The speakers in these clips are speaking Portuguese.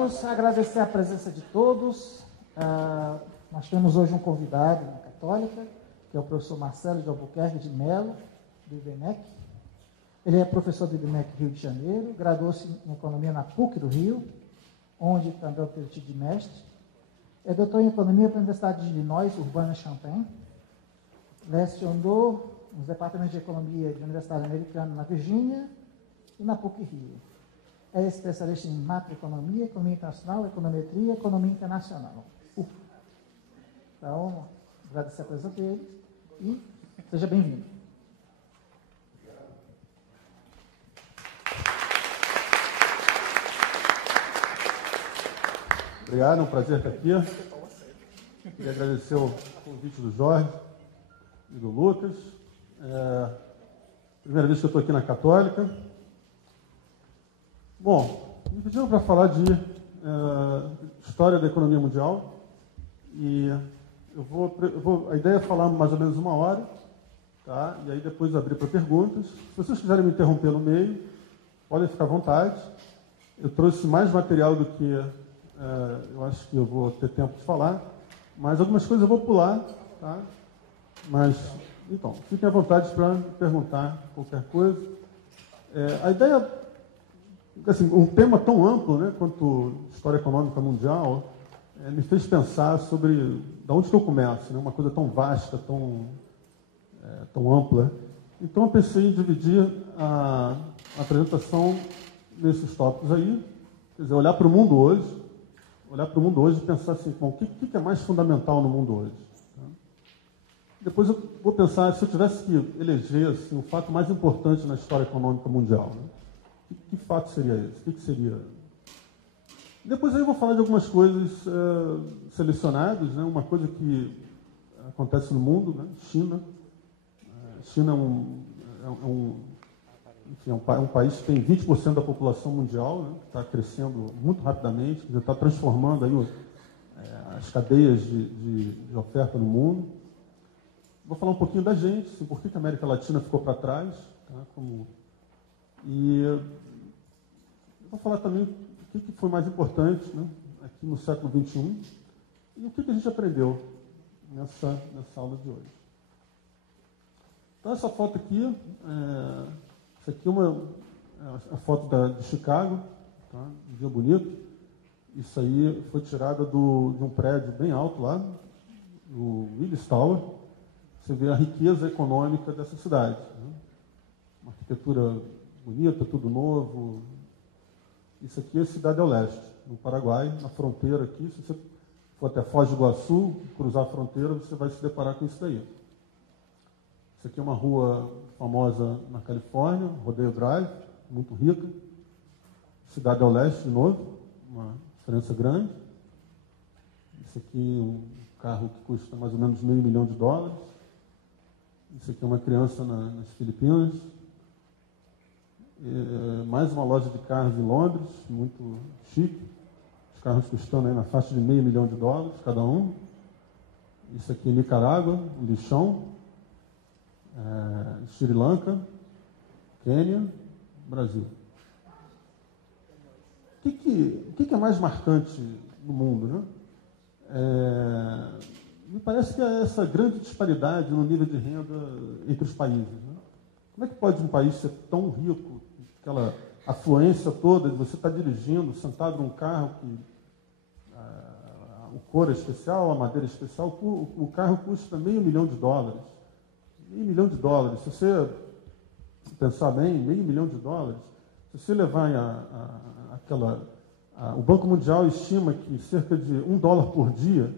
queremos agradecer a presença de todos. Nós temos hoje um convidado na Católica, que é o professor Marcelo de Albuquerque de Mello, do IBMEC. Ele é professor do IBMEC Rio de Janeiro, graduou-se em Economia na PUC do Rio, onde também obteve o título de mestre. É doutor em Economia pela Universidade de Illinois, Urbana-Champaign. Lecionou nos departamentos de Economia da Universidade Americana na Virgínia e na PUC Rio. É especialista em macroeconomia, economia internacional, econometria e economia internacional. Então, agradecer a presença dele e seja bem-vindo. Obrigado, é um prazer estar aqui. Queria agradecer o convite do Jorge e do Lucas. Primeira vez que eu estou aqui na Católica. Bom, me pediram para falar de história da economia mundial e a ideia é falar mais ou menos 1 hora, tá? E aí depois abrir para perguntas. Se vocês quiserem me interromper no meio, podem ficar à vontade. Eu trouxe mais material do que eu acho que eu vou ter tempo de falar, mas algumas coisas eu vou pular, tá? Mas, então, fiquem à vontade para perguntar qualquer coisa. A ideia, assim, um tema tão amplo, né, quanto história econômica mundial, me fez pensar sobre de onde que eu começo, né, uma coisa tão vasta, tão ampla. Então, eu pensei em dividir a apresentação nesses tópicos aí, quer dizer, olhar para o mundo hoje e pensar assim, bom, o que é mais fundamental no mundo hoje? Depois eu vou pensar, se eu tivesse que eleger assim, o fato mais importante na história econômica mundial, né? Que fato seria esse? O que seria? Depois aí eu vou falar de algumas coisas selecionadas, né? Uma coisa que acontece no mundo, né? China. China é um país que tem 20% da população mundial, né? Está crescendo muito rapidamente, já está transformando aí as cadeias de oferta no mundo. Vou falar um pouquinho da gente, assim, por que a América Latina ficou para trás, tá? E vou falar também o que foi mais importante, né, aqui no século XXI e o que a gente aprendeu nessa aula de hoje. Então, essa foto aqui, essa aqui é a foto de Chicago, tá? Um dia bonito. Isso aí foi tirada de um prédio bem alto lá, o Willis Tower. Você vê a riqueza econômica dessa cidade, né? Uma arquitetura bonita, tudo novo. Isso aqui é a Cidade ao Leste, no Paraguai, na fronteira aqui. Se você for até Foz do Iguaçu, cruzar a fronteira, você vai se deparar com isso daí. Isso aqui é uma rua famosa na Califórnia, Rodeo Drive, muito rica. Cidade ao Leste, de novo, uma diferença grande. Isso aqui é um carro que custa mais ou menos $500 mil. Isso aqui é uma criança nas Filipinas. Mais uma loja de carros em Londres, muito chique. Os carros custando aí na faixa de $500 mil cada um. Isso aqui é Nicarágua, um lixão. Sri Lanka, Quênia, Brasil. O que é mais marcante no mundo, né? Me parece que é essa grande disparidade no nível de renda entre os países, né? Como é que pode um país ser tão rico, aquela afluência toda de você estar dirigindo, sentado num carro que o couro é especial, a madeira é especial, o carro custa $500 mil. $500 mil. Se você pensar bem, $500 mil, se você levar o Banco Mundial estima que cerca de $1 por dia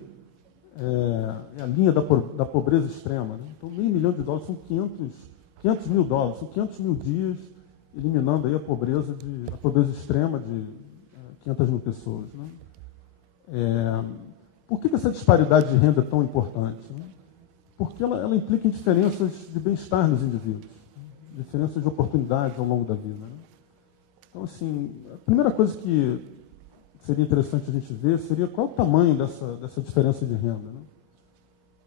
é a linha da pobreza extrema, né? Então, $500 mil são $500 mil, são 500 mil dias eliminando aí a pobreza extrema de 500 mil pessoas, né? Por que essa disparidade de renda é tão importante, né? Porque ela implica em diferenças de bem-estar nos indivíduos, diferenças de oportunidades ao longo da vida, né? Então, assim, a primeira coisa que seria interessante a gente ver seria qual é o tamanho dessa diferença de renda, né?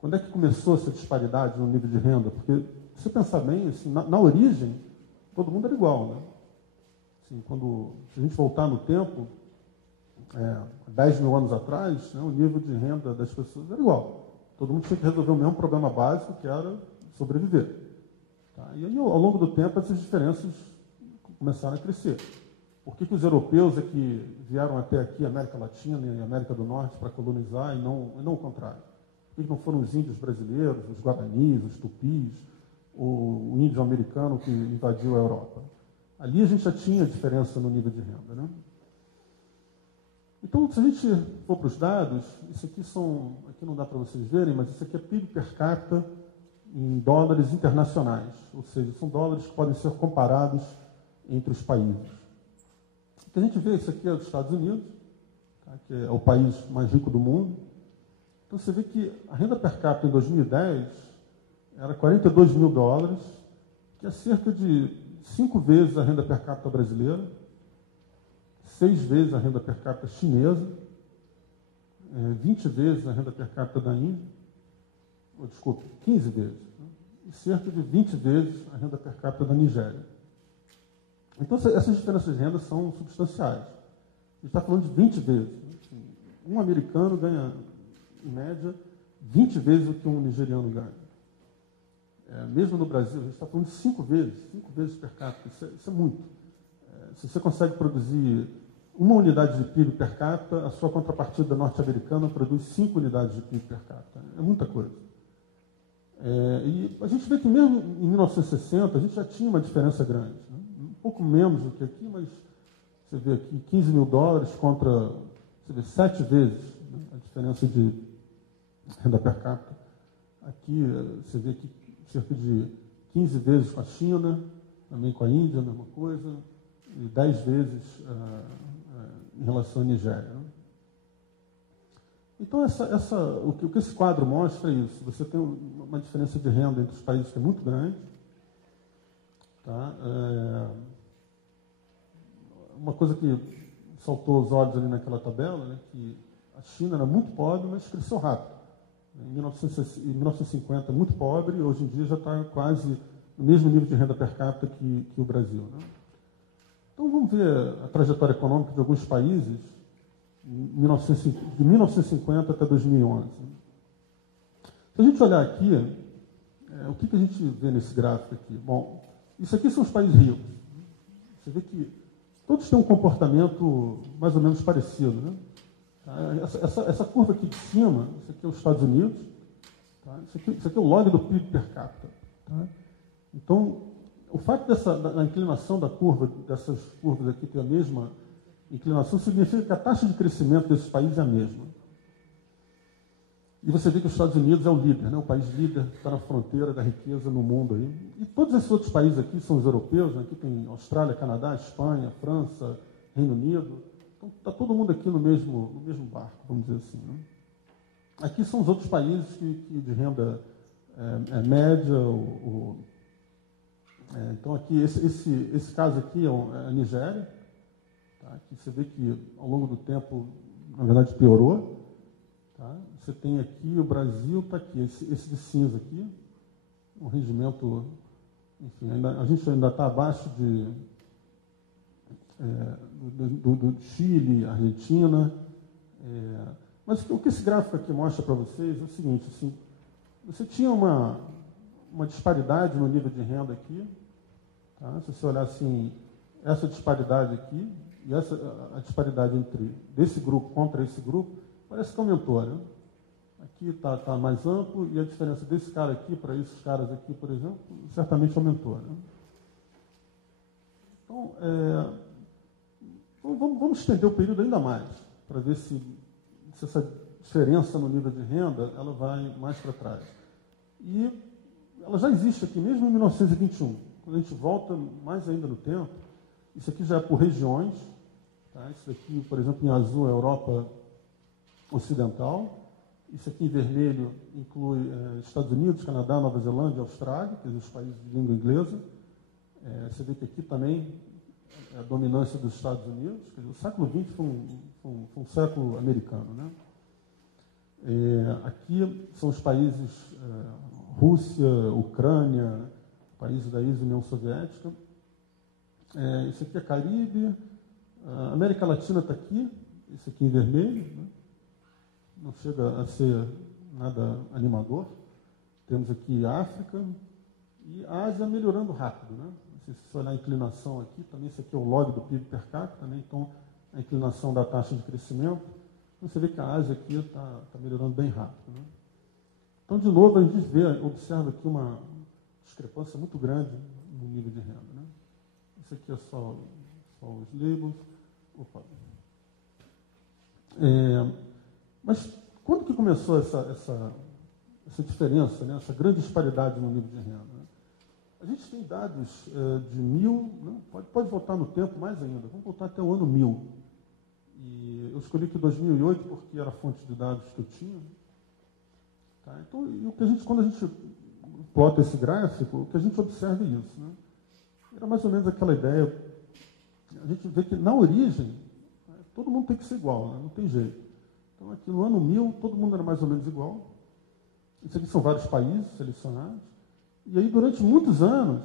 Quando é que começou essa disparidade no nível de renda? Porque, se você pensar bem, assim, na origem, todo mundo era igual, né? Assim, se a gente voltar no tempo, 10 mil anos atrás, né, o nível de renda das pessoas era igual. Todo mundo tinha que resolver o mesmo problema básico, que era sobreviver. Tá? E aí, ao longo do tempo, essas diferenças começaram a crescer. Por que os europeus é que vieram até aqui, América Latina e América do Norte, para colonizar e não o contrário? Por que não foram os índios brasileiros, os guaranis, os tupis, o índio americano que invadiu a Europa? Ali a gente já tinha diferença no nível de renda, né? Então, se a gente for para os dados, isso aqui aqui não dá para vocês verem, mas isso aqui é PIB per capita em dólares internacionais, ou seja, são dólares que podem ser comparados entre os países. O que a gente vê, isso aqui é os Estados Unidos, tá, que é o país mais rico do mundo. Então, você vê que a renda per capita em 2010 era 42 mil dólares, que é cerca de 5 vezes a renda per capita brasileira, 6 vezes a renda per capita chinesa, 20 vezes a renda per capita da Índia, 15 vezes, né? E cerca de 20 vezes a renda per capita da Nigéria. Então, essas diferenças de renda são substanciais. A gente está falando de 20 vezes. Né? Um americano ganha, em média, 20 vezes o que um nigeriano ganha. Mesmo no Brasil, a gente está falando de 5 vezes per capita. Isso é muito. Se você consegue produzir uma unidade de PIB per capita, a sua contrapartida norte-americana produz 5 unidades de PIB per capita. É muita coisa. E a gente vê que mesmo em 1960 a gente já tinha uma diferença grande. Né? Um pouco menos do que aqui, mas você vê aqui 15 mil dólares contra, você vê, 7 vezes, né, a diferença de renda per capita. Aqui você vê que cerca de 15 vezes com a China, também com a Índia, a mesma coisa, e 10 vezes em relação à Nigéria. Né? Então, o que esse quadro mostra é isso. Você tem uma diferença de renda entre os países que é muito grande. Tá? Uma coisa que saltou aos olhos ali naquela tabela, né, que a China era muito pobre, mas cresceu rápido. Em 1950, muito pobre, hoje em dia já está quase no mesmo nível de renda per capita que o Brasil. Né? Então, vamos ver a trajetória econômica de alguns países de 1950 até 2011. Se a gente olhar aqui, o que a gente vê nesse gráfico aqui? Bom, isso aqui são os países ricos. Você vê que todos têm um comportamento mais ou menos parecido. Né? Essa curva aqui de cima, isso aqui é os Estados Unidos. Tá? Isso aqui é o log do PIB per capita. Tá? Então, o fato da inclinação da curva, dessas curvas aqui ter a mesma inclinação, significa que a taxa de crescimento desses países é a mesma. E você vê que os Estados Unidos é o líder, né? O país líder que está na fronteira da riqueza no mundo. Aí. E todos esses outros países aqui são os europeus, né? Aqui tem Austrália, Canadá, Espanha, França, Reino Unido. Então está todo mundo aqui no mesmo barco, vamos dizer assim. Né? Aqui são os outros países que de renda média. Então aqui, esse caso aqui é a Nigéria. Tá? Aqui você vê que ao longo do tempo, na verdade, piorou. Tá? Você tem aqui o Brasil, está aqui, esse de cinza aqui, um rendimento, enfim, a gente ainda está abaixo do Chile, Argentina. Mas o que esse gráfico aqui mostra para vocês é o seguinte, assim, você tinha uma disparidade no nível de renda aqui. Tá? Se você olhar assim, essa disparidade aqui, e a disparidade entre desse grupo contra esse grupo, parece que aumentou, né? Aqui está mais amplo, e a diferença desse cara aqui para esses caras aqui, por exemplo, certamente aumentou. Né? Então, vamos estender o período ainda mais, para ver se essa diferença no nível de renda ela vai mais para trás. E ela já existe aqui, mesmo em 1921. Quando a gente volta mais ainda no tempo, isso aqui já é por regiões. Tá? Isso aqui, por exemplo, em azul é a Europa Ocidental. Isso aqui em vermelho inclui Estados Unidos, Canadá, Nova Zelândia e Austrália, que são os países de língua inglesa. Você vê que aqui também é a dominância dos Estados Unidos. Quer dizer, o século XX foi um século americano. Né? Aqui são os países Rússia, Ucrânia, países da ex-União Soviética. Isso aqui é Caribe. A América Latina está aqui. Isso aqui em vermelho, né? Não chega a ser nada animador. Temos aqui África e a Ásia melhorando rápido, né? Se você olhar a inclinação aqui, também isso aqui é o log do PIB per capita, né? Então a inclinação da taxa de crescimento. Então, você vê que a Ásia aqui está melhorando bem rápido, né? Então, de novo, a gente observa aqui uma discrepância muito grande no nível de renda, né? Isso aqui é só os labels. Opa. Mas quando que começou essa diferença, né? Essa grande disparidade no nível de renda? Né? A gente tem dados de 1000, né? Pode voltar no tempo mais ainda, vamos voltar até o ano 1000. E eu escolhi aqui 2008 porque era a fonte de dados que eu tinha. Tá? Então, quando a gente plota esse gráfico, o que a gente observa é isso. Né? Era mais ou menos aquela ideia. A gente vê que, na origem, todo mundo tem que ser igual, né? Não tem jeito. Então, aqui no ano 1000, todo mundo era mais ou menos igual. Isso aqui são vários países selecionados. E aí, durante muitos anos,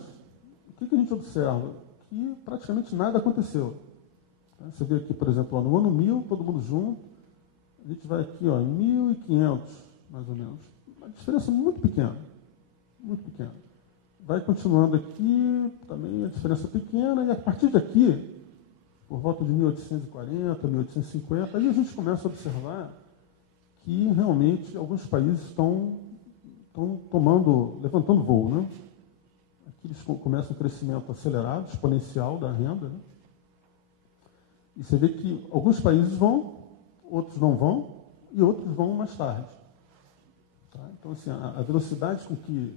o que a gente observa? Que praticamente nada aconteceu. Você vê aqui, por exemplo, no ano 1000, todo mundo junto. A gente vai aqui em 1500, mais ou menos. Uma diferença muito pequena. Muito pequena. Vai continuando aqui, também a diferença pequena. E a partir daqui, por volta de 1840, 1850, aí a gente começa a observar que realmente alguns países estão levantando voo, né? Aqui eles começam um crescimento acelerado, exponencial da renda, né? E você vê que alguns países vão, outros não vão, e outros vão mais tarde. Tá? Então, assim, a velocidade com que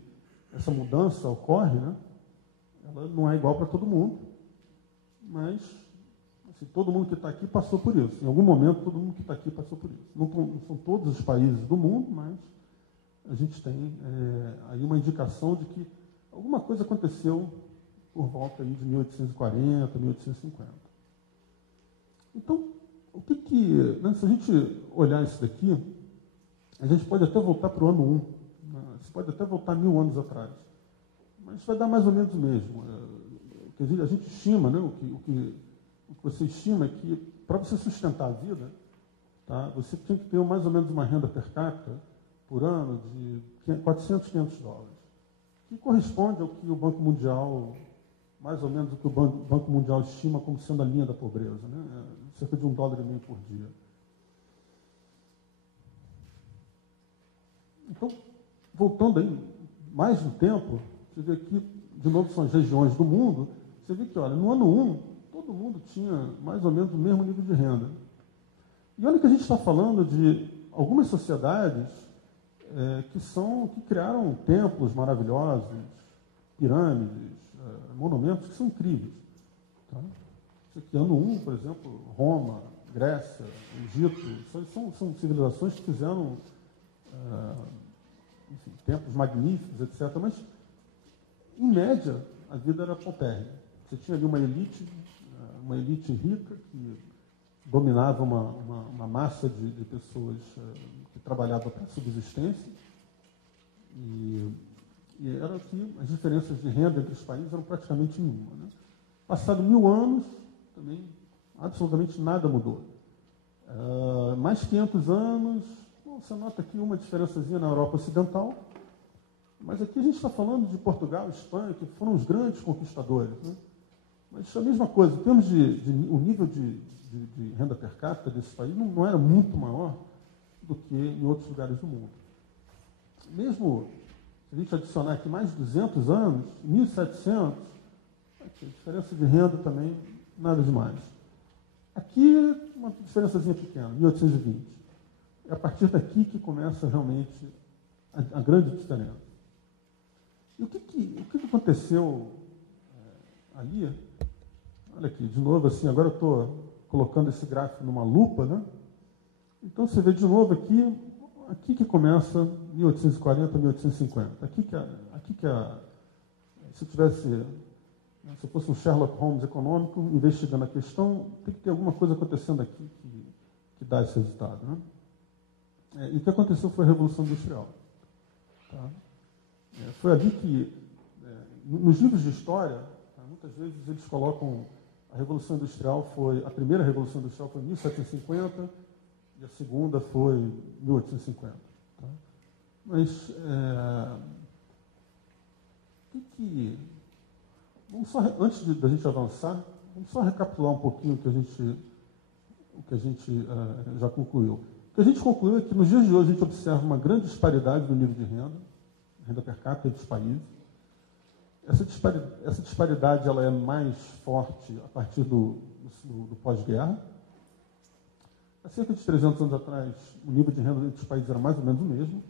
essa mudança ocorre, né? Ela não é igual para todo mundo, mas assim, todo mundo que está aqui passou por isso. Em algum momento, todo mundo que está aqui passou por isso. Não são todos os países do mundo, mas a gente tem aí uma indicação de que alguma coisa aconteceu por volta aí de 1840, 1850. Então, né, se a gente olhar isso daqui, a gente pode até voltar para o ano 1, né? Você pode até voltar 1000 anos atrás, mas vai dar mais ou menos o mesmo. O que a gente estima, né, o que você estima é que para você sustentar a vida, tá, você tem que ter mais ou menos uma renda per capita por ano de 400, 500 dólares, que corresponde ao que o Banco Mundial, mais ou menos o que o Banco Mundial estima como sendo a linha da pobreza, né? Cerca de $1,50 por dia. Então, voltando aí mais no tempo, você vê aqui, de novo, são as regiões do mundo, você vê que, olha, no ano 1, todo mundo tinha mais ou menos o mesmo nível de renda. E olha que a gente está falando de algumas sociedades que criaram templos maravilhosos, pirâmides, monumentos que são incríveis. Tá? Isso aqui, ano 1, por exemplo, Roma, Grécia, Egito, são civilizações que fizeram enfim, templos magníficos, etc. Mas, em média, a vida era paupérrima. Você tinha ali uma elite rica que dominava uma massa de pessoas que trabalhavam para a subsistência. E era que as diferenças de renda entre os países eram praticamente nenhuma. Né? Passado 1000 anos, também absolutamente nada mudou. Mais 500 anos, você nota aqui uma diferençazinha na Europa Ocidental, mas aqui a gente está falando de Portugal, Espanha, que foram os grandes conquistadores. Né? Mas a mesma coisa, em termos o nível de renda per capita desse país não era muito maior do que em outros lugares do mundo. Mesmo se a gente adicionar aqui mais de 200 anos, 1700, aqui, a diferença de renda também nada demais. Aqui, uma diferençazinha pequena, 1820. É a partir daqui que começa realmente a grande diferença. E o que aconteceu ali? Olha aqui, de novo, assim, agora eu estou colocando esse gráfico numa lupa, né? Então, você vê de novo aqui que começa 1840, 1850. Se eu fosse um Sherlock Holmes econômico, investigando a questão, tem que ter alguma coisa acontecendo aqui que dá esse resultado, né? E o que aconteceu foi a Revolução Industrial. Tá? Foi ali que, nos livros de história, tá, muitas vezes eles colocam A Revolução Industrial a primeira Revolução Industrial foi em 1750 e a segunda foi em 1850. Tá? Mas, vamos só, antes da gente avançar, vamos só recapitular um pouquinho o que a gente já concluiu. O que a gente concluiu é que nos dias de hoje a gente observa uma grande disparidade no nível de renda per capita entre os países. Essa disparidade ela é mais forte a partir do pós-guerra. Há cerca de 300 anos atrás, o nível de renda entre os países era mais ou menos o mesmo.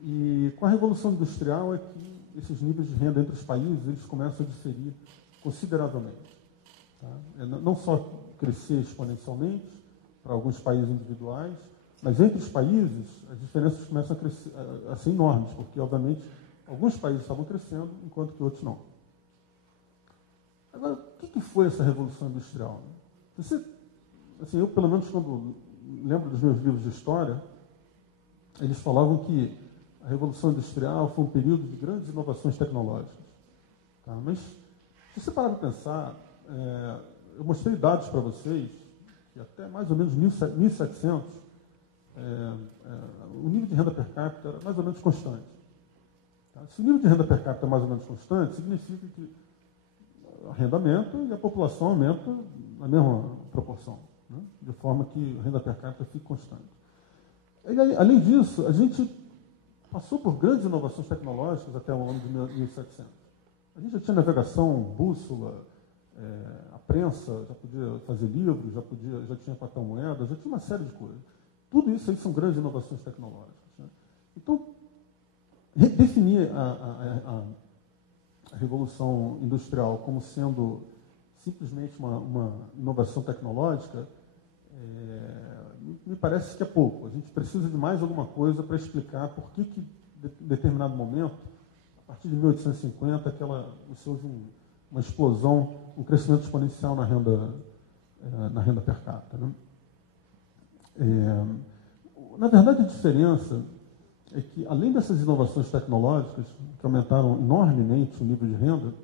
E com a Revolução Industrial é que esses níveis de renda entre os países eles começam a diferir consideravelmente. Tá? Não só crescer exponencialmente para alguns países individuais, mas entre os países as diferenças começam a ser enormes, porque, obviamente, alguns países estavam crescendo, enquanto que outros não. Agora, o que foi essa Revolução Industrial? Eu, pelo menos, quando lembro dos meus livros de história, eles falavam que a Revolução Industrial foi um período de grandes inovações tecnológicas. Tá? Mas, se você parar para pensar, eu mostrei dados para vocês, que até mais ou menos 1700, o nível de renda per capita era mais ou menos constante. Tá? Se o nível de renda per capita é mais ou menos constante, significa que a renda aumenta e a população aumenta na mesma proporção, né? De forma que a renda per capita fique constante. Além disso, a gente passou por grandes inovações tecnológicas até o ano de 1700. A gente já tinha navegação, bússola, a prensa já podia fazer livros, já tinha papel moeda, já tinha uma série de coisas. Tudo isso aí são grandes inovações tecnológicas. Né? Então, definir a Revolução Industrial como sendo simplesmente uma inovação tecnológica me parece que é pouco. A gente precisa de mais alguma coisa para explicar por que em determinado momento, a partir de 1850, você houve uma explosão, um crescimento exponencial na renda per capita. Né? Na verdade, a diferença é que, além dessas inovações tecnológicas, que aumentaram enormemente o nível de renda,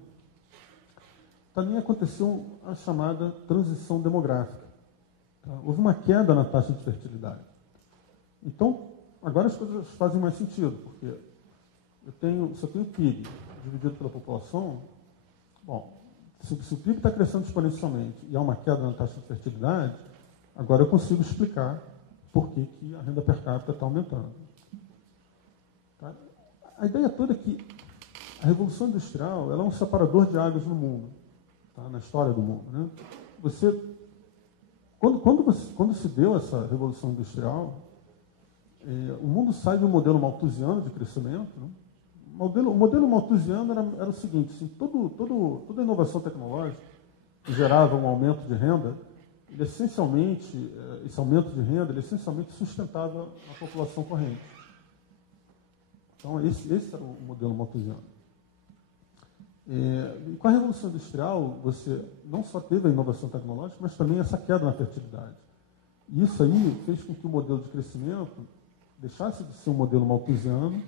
também aconteceu a chamada transição demográfica. Tá? Houve uma queda na taxa de fertilidade. Então, agora as coisas fazem mais sentido, porque se eu tenho PIB dividido pela população, bom, se o PIB está crescendo exponencialmente e há uma queda na taxa de fertilidade, agora eu consigo explicar por que a renda per capita está aumentando. Tá? A ideia toda é que a Revolução Industrial ela é um separador de águas no mundo, tá? Na história do mundo. Né? Quando se deu essa Revolução Industrial, o mundo sai de um modelo malthusiano de crescimento. Né? O modelo malthusiano era o seguinte, assim, toda inovação tecnológica que gerava um aumento de renda, esse aumento de renda, ele essencialmente sustentava a população corrente. Então, esse era o modelo malthusiano. E com a Revolução Industrial, você não só teve a inovação tecnológica, mas também essa queda na fertilidade. E isso aí fez com que o modelo de crescimento deixasse de ser um modelo malthusiano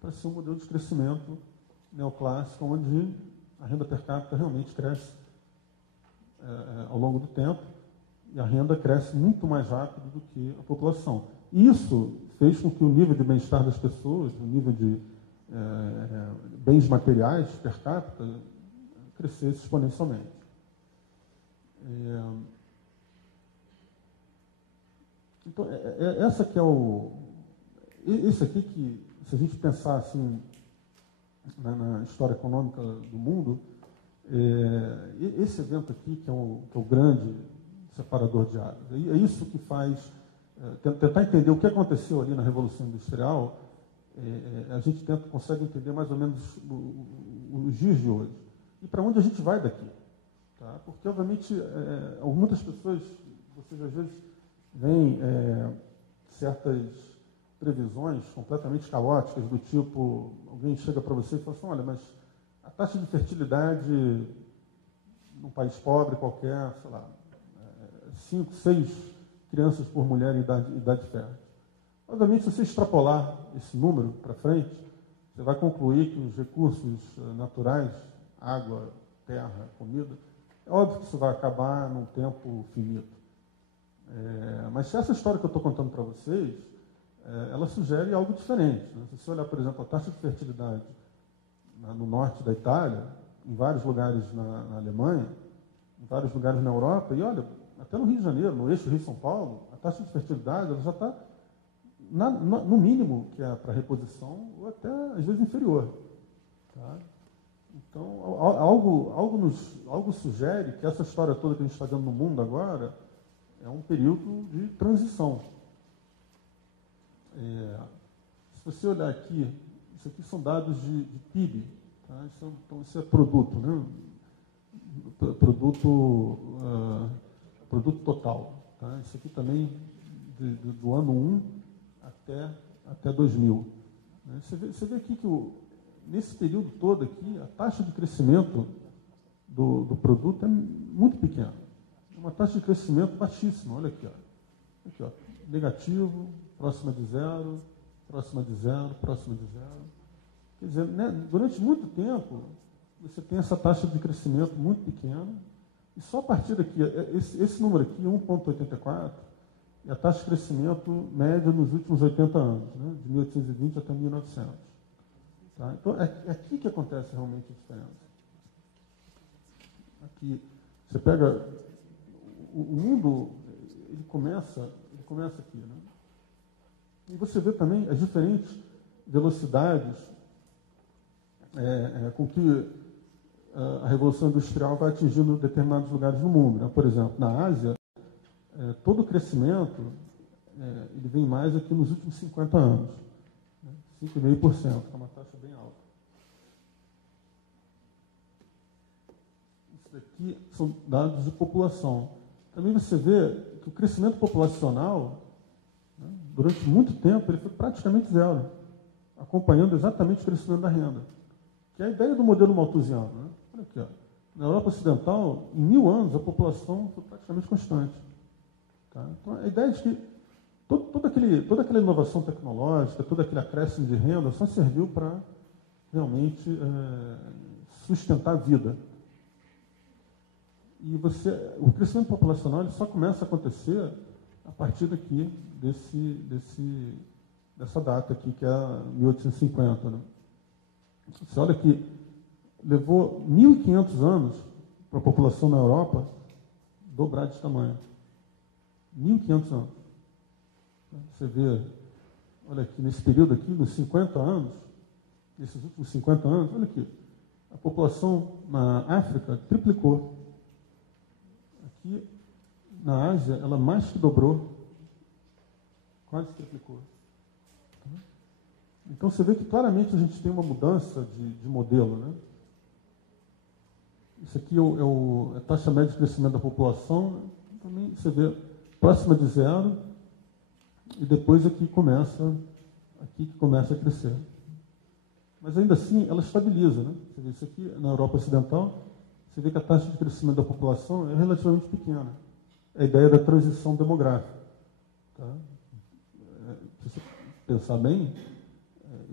para ser um modelo de crescimento neoclássico, onde a renda per capita realmente cresce ao longo do tempo e a renda cresce muito mais rápido do que a população. Isso fez com que o nível de bem-estar das pessoas, o nível de bens materiais per capita, crescesse exponencialmente. Então, essa que esse aqui que, se a gente pensar assim na história econômica do mundo, esse evento aqui que é o grande separador de águas, é isso que faz tentar entender o que aconteceu ali na Revolução Industrial. A gente consegue entender mais ou menos os dias de hoje e para onde a gente vai daqui, tá? Porque obviamente muitas pessoas, vocês às vezes veem certas previsões completamente caóticas, do tipo, alguém chega para você e fala assim, olha, mas a taxa de fertilidade num país pobre qualquer, sei lá, 5, 6 crianças por mulher em idade fértil. Obviamente, se você extrapolar esse número para frente, você vai concluir que os recursos naturais, água, terra, comida, É óbvio que isso vai acabar num tempo finito. Mas se essa história que eu estou contando para vocês, ela sugere algo diferente. Né? Se você olhar, por exemplo, a taxa de fertilidade no norte da Itália, em vários lugares na Alemanha, em vários lugares na Europa, e olha, até no Rio de Janeiro, no eixo Rio-São Paulo, a taxa de fertilidade ela já está no mínimo que é para reposição, ou até às vezes inferior. Tá? Então, algo sugere que essa história toda que a gente está vendo no mundo agora é um período de transição. Se você olhar aqui, isso aqui são dados de PIB, tá? Então isso é produto, né? Produto total. Tá? Isso aqui também do ano 1 até 2000. Né? Você vê aqui que nesse período todo aqui, a taxa de crescimento do produto é muito pequena. É uma taxa de crescimento baixíssima. Olha aqui, ó. Aqui, ó. Negativo, próxima de zero, próxima de zero, próxima de zero. Quer dizer, né, durante muito tempo, você tem essa taxa de crescimento muito pequena, e só a partir daqui, esse número aqui, 1,84, é a taxa de crescimento média nos últimos 80 anos, né, de 1820 até 1900. Tá? Então, é aqui que acontece realmente a diferença. Aqui, você pega o mundo, ele começa aqui, né? E você vê também as diferentes velocidades com que a Revolução Industrial vai atingindo determinados lugares no mundo. Né? Por exemplo, na Ásia, todo o crescimento ele vem mais aqui nos últimos 50 anos. Né? 5,5%, que é uma taxa bem alta. Isso daqui são dados de população. Também você vê que o crescimento populacional, né, durante muito tempo, ele foi praticamente zero, acompanhando exatamente o crescimento da renda. Que é a ideia do modelo malthusiano. Né? Olha aqui, ó. Na Europa Ocidental, em 1000 anos, a população foi praticamente constante. Tá? Então, a ideia é de que toda aquela inovação tecnológica, todo aquele acréscimo de renda só serviu para realmente sustentar a vida. E o crescimento populacional ele só começa a acontecer a partir daqui, dessa data aqui, que é 1850. Né? Você olha que levou 1.500 anos para a população na Europa dobrar de tamanho. 1.500 anos. Você vê, olha aqui, nesse período aqui, nos 50 anos, nesses últimos 50 anos, olha aqui, a população na África triplicou. Aqui, na Ásia, ela mais que dobrou, quase triplicou. Então, você vê que claramente a gente tem uma mudança de modelo. Né? Isso aqui é a taxa média de crescimento da população. Também você vê próxima de zero, e depois aqui que começa a crescer. Mas ainda assim, ela estabiliza. Né? Você vê isso aqui na Europa Ocidental, você vê que a taxa de crescimento da população é relativamente pequena. É a ideia da transição demográfica. Tá? Se você pensar bem,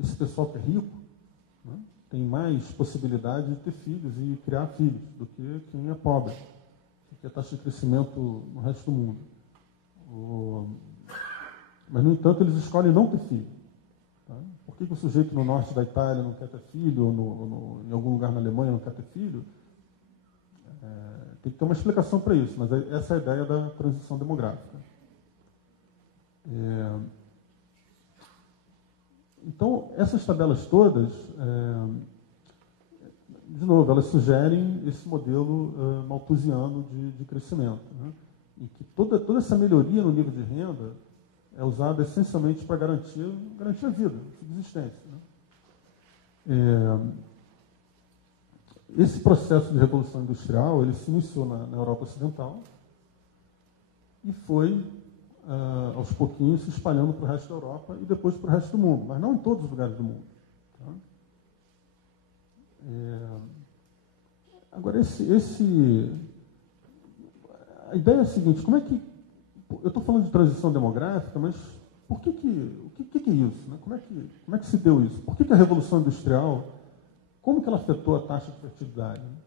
esse pessoal que é rico, né, tem mais possibilidade de ter filhos e criar filhos do que quem é pobre, que é a taxa de crescimento no resto do mundo. Mas, no entanto, eles escolhem não ter filho. Tá? Por que o sujeito no norte da Itália não quer ter filho, ou em algum lugar na Alemanha não quer ter filho? Tem que ter uma explicação para isso, mas essa é a ideia da transição demográfica. Então, essas tabelas todas, de novo, elas sugerem esse modelo malthusiano de crescimento, né? Em que toda essa melhoria no nível de renda é usada essencialmente para garantir a vida, a subsistência. Né? Esse processo de revolução industrial ele se iniciou na Europa Ocidental e foi, aos pouquinhos, se espalhando para o resto da Europa e depois para o resto do mundo, mas não em todos os lugares do mundo. Tá? Agora, a ideia é a seguinte: como é que... Eu estou falando de transição demográfica, mas o que é isso? Né? Como é que se deu isso? Por que a Revolução Industrial, como que ela afetou a taxa de fertilidade? Né?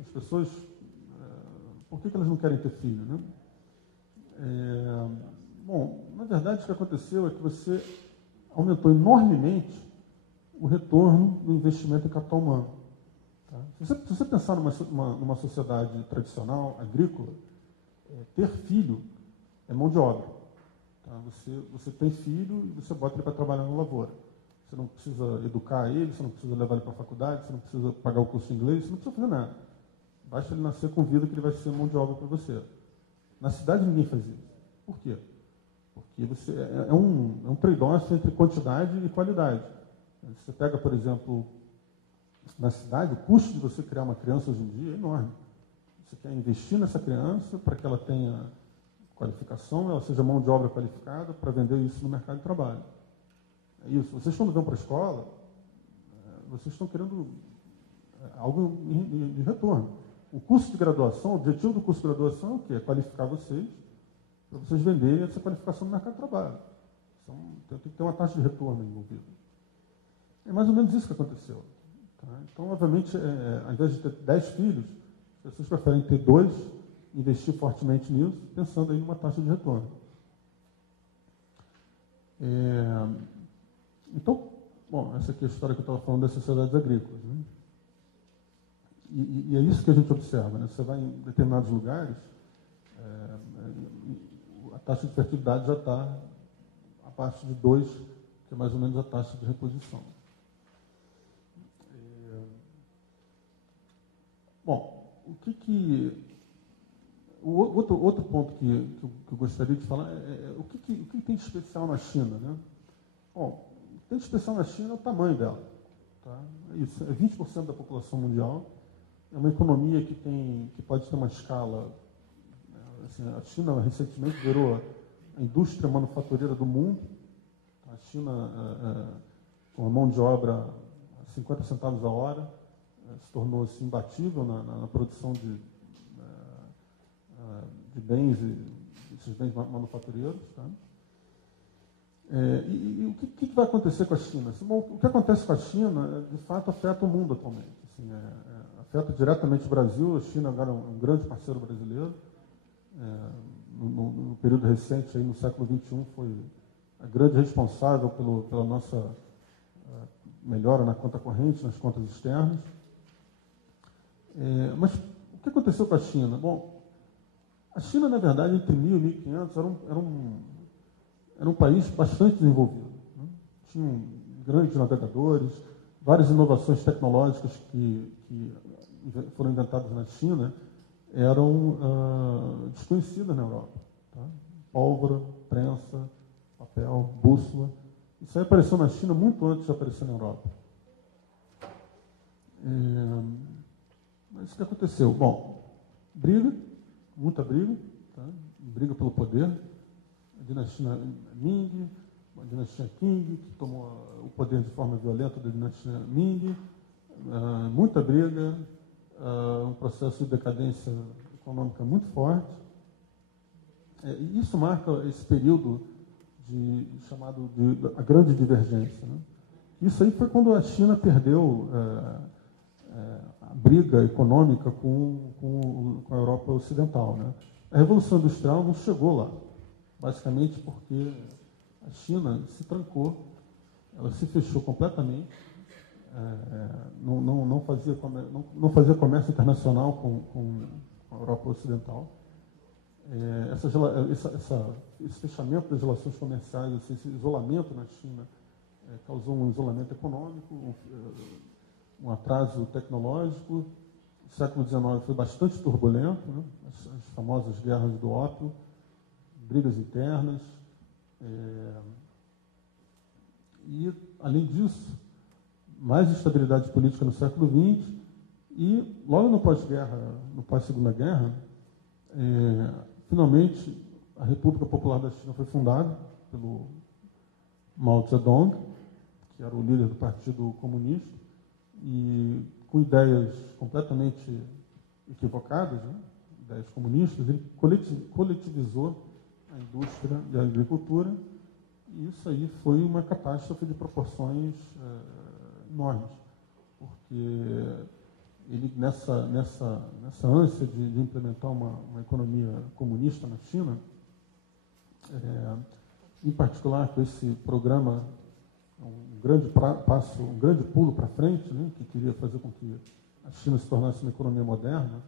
As pessoas por que elas não querem ter filho, né? Bom, na verdade, o que aconteceu é que você aumentou enormemente o retorno do investimento em capital humano. Tá? Se você pensar numa sociedade tradicional, agrícola, ter filho é mão de obra. Tá? Você tem filho e você bota ele para trabalhar na lavoura. Você não precisa educar ele, você não precisa levar ele para a faculdade, você não precisa pagar o curso de inglês, você não precisa fazer nada. Basta ele nascer com vida que ele vai ser mão de obra para você. Na cidade ninguém faz isso. Por quê? Porque é um trade-off entre quantidade e qualidade. Você pega, por exemplo, na cidade, o custo de você criar uma criança hoje em dia é enorme. Você quer investir nessa criança para que ela tenha qualificação, ela seja mão de obra qualificada para vender isso no mercado de trabalho. É isso. Vocês quando vão para a escola, vocês estão querendo algo de retorno. O curso de graduação, o objetivo do curso de graduação é o quê? É qualificar vocês para vocês venderem essa qualificação no mercado de trabalho. Então, tem que ter uma taxa de retorno envolvida. É mais ou menos isso que aconteceu. Tá? Então, obviamente, ao invés de ter 10 filhos, as pessoas preferem ter 2, investir fortemente nisso, pensando aí numa taxa de retorno. Então, bom, essa aqui é a história que eu estava falando das sociedades agrícolas. Né? E é isso que a gente observa. Né? Você vai em determinados lugares, a taxa de fertilidade já está abaixo de 2, que é mais ou menos a taxa de reposição. Bom, outro ponto que eu gostaria de falar é o que tem de especial na China, né? Bom, o que tem de especial na China é o tamanho dela. Tá? Isso, é 20% da população mundial, é uma economia que pode ter uma escala. Assim, a China recentemente virou a indústria manufatureira do mundo. A China, com a mão de obra a 50 centavos a hora, se tornou assim, imbatível na produção de bens, esses bens manufatureiros. Tá? E o que vai acontecer com a China? O que acontece com a China, de fato, afeta o mundo atualmente. Assim, afeta diretamente o Brasil. A China agora é um grande parceiro brasileiro. No período recente, aí, no século XXI, foi a grande responsável pela nossa melhora na conta corrente, nas contas externas. Mas o que aconteceu com a China? Bom, a China, na verdade, entre 1000 e 1500, era um país bastante desenvolvido. Né? Tinham grandes navegadores, várias inovações tecnológicas que foram inventadas na China eram desconhecidas na Europa. Tá? Pólvora, prensa, papel, bússola. Isso aí apareceu na China muito antes de aparecer na Europa. Mas o que aconteceu? Bom, briga, muita briga, tá? Briga pelo poder. A dinastia Ming, a dinastia Qing, que tomou o poder de forma violenta da dinastia Ming, muita briga, um processo de decadência econômica muito forte. E isso marca esse período chamado de a grande divergência. Né? Isso aí foi quando a China perdeu a briga econômica com a Europa Ocidental. Né? A Revolução Industrial não chegou lá, basicamente porque a China se trancou, ela se fechou completamente, não fazia comércio internacional com a Europa Ocidental. Esse fechamento das relações comerciais, assim, esse isolamento na China, causou um isolamento econômico, um atraso tecnológico. O século XIX foi bastante turbulento, né? As famosas guerras do ópio, brigas internas. E, além disso, mais instabilidade política no século XX e, logo no pós-guerra, no pós-segunda guerra, finalmente a República Popular da China foi fundada pelo Mao Zedong, que era o líder do Partido Comunista, e com ideias completamente equivocadas, né? Ideias comunistas, ele coletivizou a indústria e a agricultura, e isso aí foi uma catástrofe de proporções enormes, porque ele nessa ânsia de implementar uma economia comunista na China, em particular com esse programa, um grande passo, um grande pulo para frente, né, que queria fazer com que a China se tornasse uma economia moderna,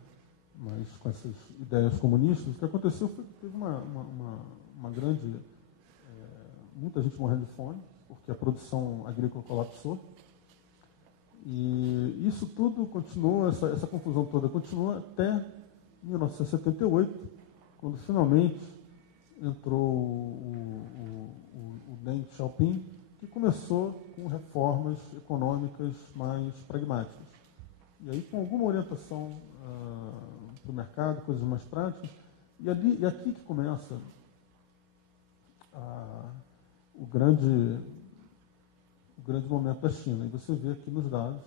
mas com essas ideias comunistas. O que aconteceu foi que teve uma grande... muita gente morrendo de fome, porque a produção agrícola colapsou. E isso tudo continuou, essa confusão toda continuou até 1978, quando finalmente entrou o Deng Xiaoping, que começou com reformas econômicas mais pragmáticas. E aí, com alguma orientação para o mercado, coisas mais práticas, e aqui que começa o grande momento da China. E você vê aqui nos dados,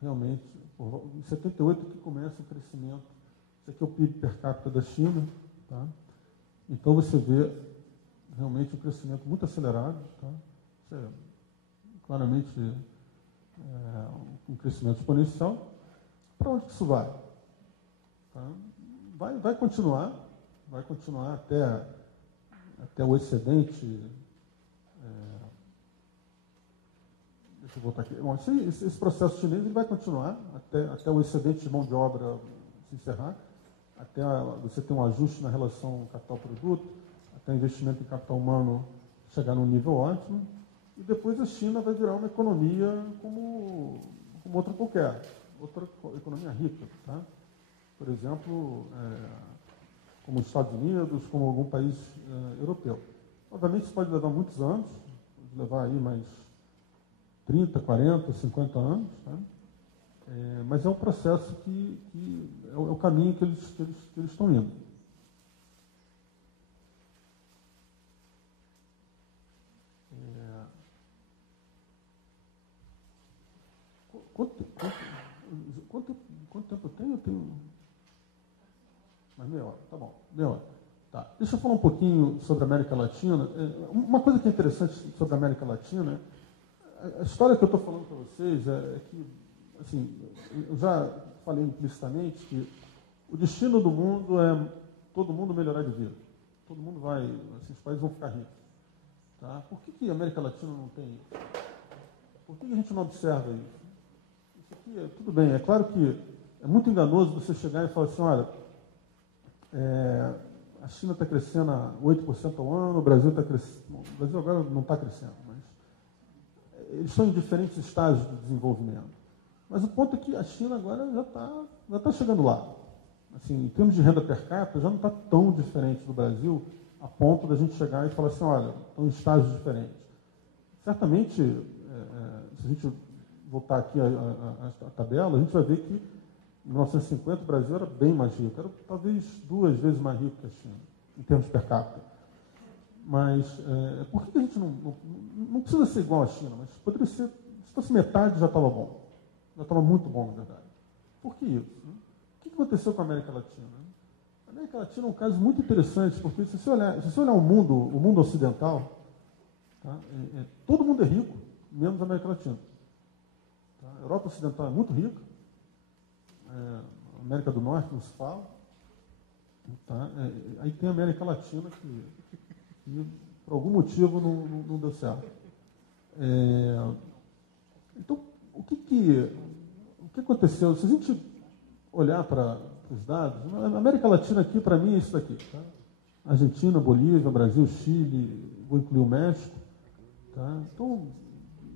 realmente, em 78 que começa o crescimento. Esse aqui é o PIB per capita da China. Tá? Então você vê realmente um crescimento muito acelerado. Tá? Isso é claramente um crescimento exponencial. Para onde que isso vai? Tá? Vai continuar até o excedente. Deixa eu voltar aqui. Bom, esse processo chinês ele vai continuar até o excedente de mão de obra se encerrar, até você ter um ajuste na relação capital-produto, até investimento em capital humano chegar num nível ótimo, e depois a China vai virar uma economia como outra qualquer, outra economia rica. Tá? Por exemplo, como os Estados Unidos, como algum país europeu. Obviamente isso pode levar muitos anos, pode levar aí mais 30, 40, 50 anos, tá? Mas é um processo que é o caminho que eles estão indo. Quanto tempo eu tenho? Eu tenho mais meia hora, tá bom, meia hora. Tá. Deixa eu falar um pouquinho sobre a América Latina. Uma coisa que é interessante sobre a América Latina, a história que eu estou falando para vocês é que, assim, eu já falei implicitamente que o destino do mundo é todo mundo melhorar de vida. Todo mundo vai, assim, os países vão ficar ricos. Tá? Por que a América Latina não tem isso? Por que a gente não observa isso? Isso aqui, tudo bem, é claro que é muito enganoso você chegar e falar assim, olha, a China está crescendo a 8% ao ano, o Brasil está crescendo. O Brasil agora não está crescendo, mas eles estão em diferentes estágios de desenvolvimento. Mas o ponto é que a China agora já está chegando lá. Assim, em termos de renda per capita, já não está tão diferente do Brasil, a ponto da gente chegar e falar assim, olha, estão em estágios diferentes. Certamente, se a gente voltar aqui a tabela, a gente vai ver que em 1950 o Brasil era bem mais rico, era talvez 2 vezes mais rico que a China, em termos per capita. Mas por que a gente não precisa ser igual à China, mas poderia ser, se fosse metade já estava bom. Já estava muito bom, na verdade. Por que isso? Né? O que aconteceu com a América Latina? A América Latina é um caso muito interessante, porque se você olhar o mundo ocidental, tá? Todo mundo é rico, menos a América Latina. Tá? A Europa Ocidental é muito rica, a América do Norte não se fala. Tá? Aí tem a América Latina que por algum motivo não deu certo. Então, o que aconteceu? Se a gente olhar para os dados, a América Latina aqui, para mim, é isso daqui. Tá? Argentina, Bolívia, Brasil, Chile, vou incluir o México. Tá? Então,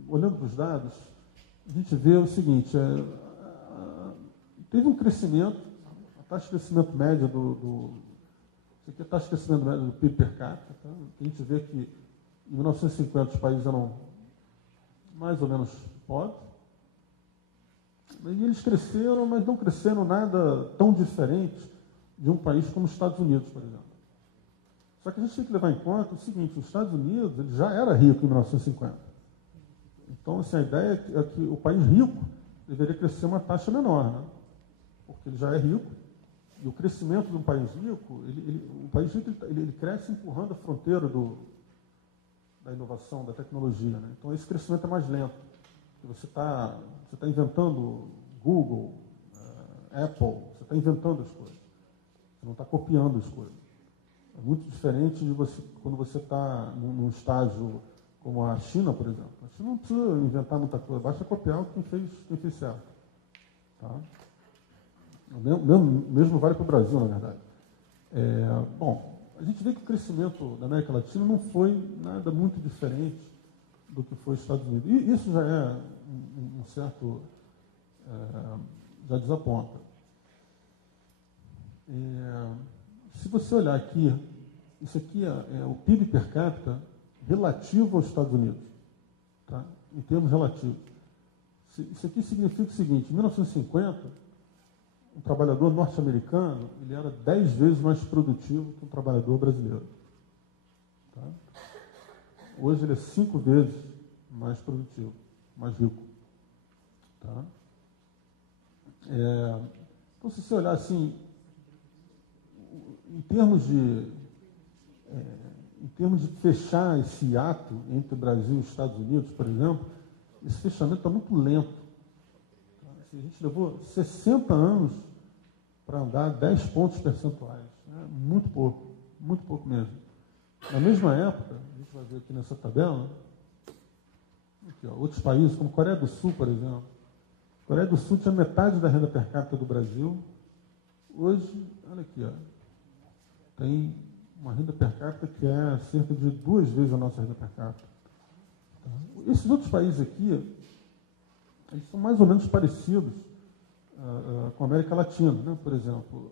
olhando para os dados, a gente vê o seguinte, teve um crescimento, a taxa de crescimento média isso aqui é a taxa de crescimento média do PIB per capita. Tá? A gente vê que em 1950 os países eram mais ou menos pobres. E eles cresceram, mas não cresceram nada tão diferente de um país como os Estados Unidos, por exemplo. Só que a gente tem que levar em conta o seguinte, os Estados Unidos ele já era rico em 1950. Então, assim, a ideia é que o país rico deveria crescer uma taxa menor, né? Porque ele já é rico, e o crescimento de um país rico, o país rico ele cresce empurrando a fronteira da inovação, da tecnologia. Né? Então, esse crescimento é mais lento. Você está inventando Google, Apple, você está inventando as coisas. Você não está copiando as coisas. É muito diferente de você, quando você está num estágio como a China, por exemplo. A China não precisa inventar muita coisa, basta copiar o que quem fez certo. Tá? O mesmo vale para o Brasil, na verdade. Bom, a gente vê que o crescimento da América Latina não foi nada muito diferente do que foi os Estados Unidos. E isso já é um certo... já desaponta. Se você olhar aqui, isso aqui é o PIB per capita relativo aos Estados Unidos, tá? Em termos relativos. Isso aqui significa o seguinte: em 1950, um trabalhador norte-americano ele era 10 vezes mais produtivo que um trabalhador brasileiro. Tá? Hoje ele é 5 vezes mais produtivo, mais rico. Tá? Então, se você olhar assim, em termos de fechar esse ato entre o Brasil e os Estados Unidos, por exemplo, esse fechamento está muito lento. A gente levou 60 anos para andar 10 pontos percentuais. Muito pouco mesmo. Na mesma época, a gente vai ver aqui nessa tabela, aqui, outros países, como Coreia do Sul, por exemplo. A Coreia do Sul tinha metade da renda per capita do Brasil. Hoje, olha aqui, tem uma renda per capita que é cerca de 2 vezes a nossa renda per capita. Tá? Esses outros países aqui, eles são mais ou menos parecidos com a América Latina, né? Por exemplo,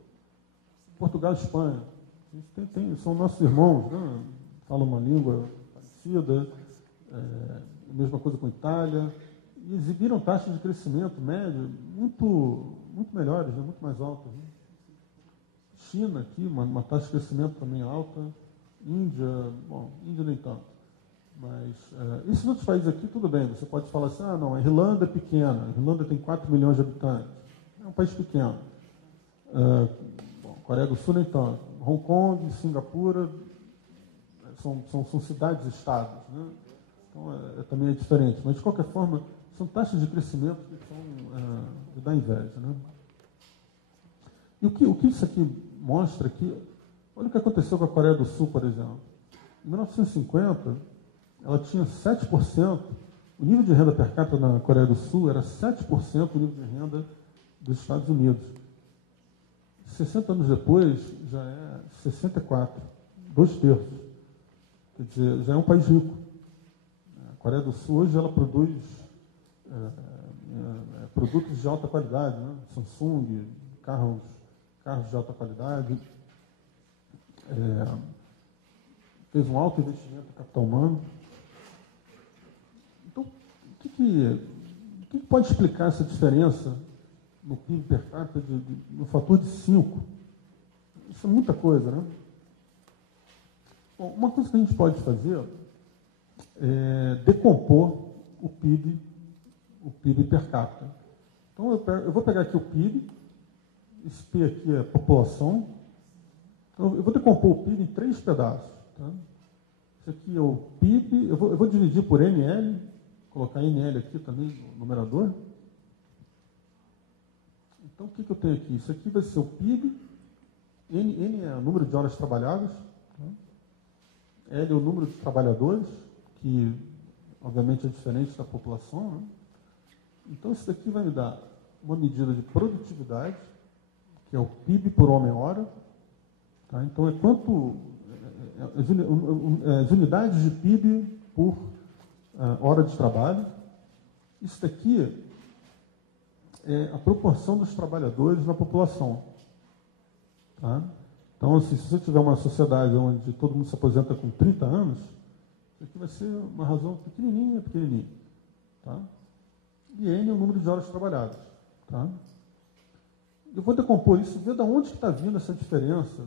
Portugal e Espanha. São nossos irmãos, né? Falam uma língua parecida, mesma coisa com a Itália, e exibiram taxas de crescimento médio muito melhores, né? Muito mais altas. Né? China aqui, uma taxa de crescimento também alta. Índia nem tanto. Mas esses outros países aqui, tudo bem, você pode falar assim, não, a Irlanda é pequena, a Irlanda tem 4 milhões de habitantes. É um país pequeno. Coreia do Sul nem tanto. Hong Kong, Singapura, são cidades-estados. Né? Então, também é diferente. Mas, de qualquer forma, são taxas de crescimento que são de dar inveja. Né? E o que isso aqui mostra aqui, olha o que aconteceu com a Coreia do Sul, por exemplo. Em 1950, ela tinha 7%, o nível de renda per capita na Coreia do Sul era 7% do nível de renda dos Estados Unidos. 60 anos depois, já é 64%, 2/3. Quer dizer, já é um país rico. A Coreia do Sul, hoje, ela produz produtos de alta qualidade, né? Samsung, carros de alta qualidade, fez um alto investimento em capital humano. Então, o que pode explicar essa diferença no PIB per capita no fator de 5? Isso é muita coisa, né? Bom, uma coisa que a gente pode fazer é decompor o PIB per capita. Então, eu vou pegar aqui o PIB, esse P aqui é a população. Então, eu vou decompor o PIB em 3 pedaços. Tá? Esse aqui é o PIB, eu vou dividir por NL, colocar NL aqui também no numerador. Então, o que eu tenho aqui? Isso aqui vai ser o PIB, N é o número de horas trabalhadas, tá? L é o número de trabalhadores, que obviamente é diferente da população. Né? Então, isso daqui vai me dar uma medida de produtividade, que é o PIB por homem-hora. Tá? Então, é quanto as unidades de PIB por hora de trabalho. Isso daqui é a proporção dos trabalhadores na população. Tá? Então, assim, se você tiver uma sociedade onde todo mundo se aposenta com 30 anos, isso aqui vai ser uma razão pequenininha. Tá? E N é o número de horas trabalhadas. Tá? Eu vou decompor isso e ver de onde está vindo essa diferença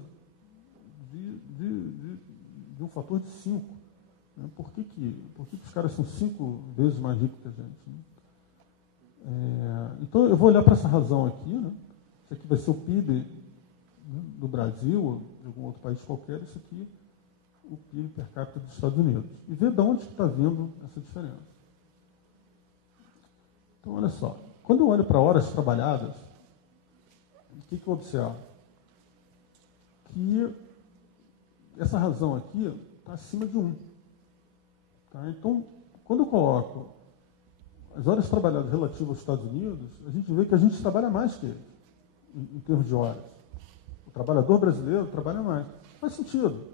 de um fator de 5. Né? Por que os caras são 5 vezes mais ricos que a gente? Né? Então, eu vou olhar para essa razão aqui. Né? Isso aqui vai ser o PIB, né, do Brasil ou de algum outro país qualquer. Isso aqui, o PIB per capita dos Estados Unidos. E ver de onde está vindo essa diferença. Então, olha só. Quando eu olho para horas trabalhadas, que eu observo? Que essa razão aqui está acima de 1. Tá? Então, quando eu coloco as horas trabalhadas relativas aos Estados Unidos, a gente vê que a gente trabalha mais que eles, em termos de horas. O trabalhador brasileiro trabalha mais. Faz sentido,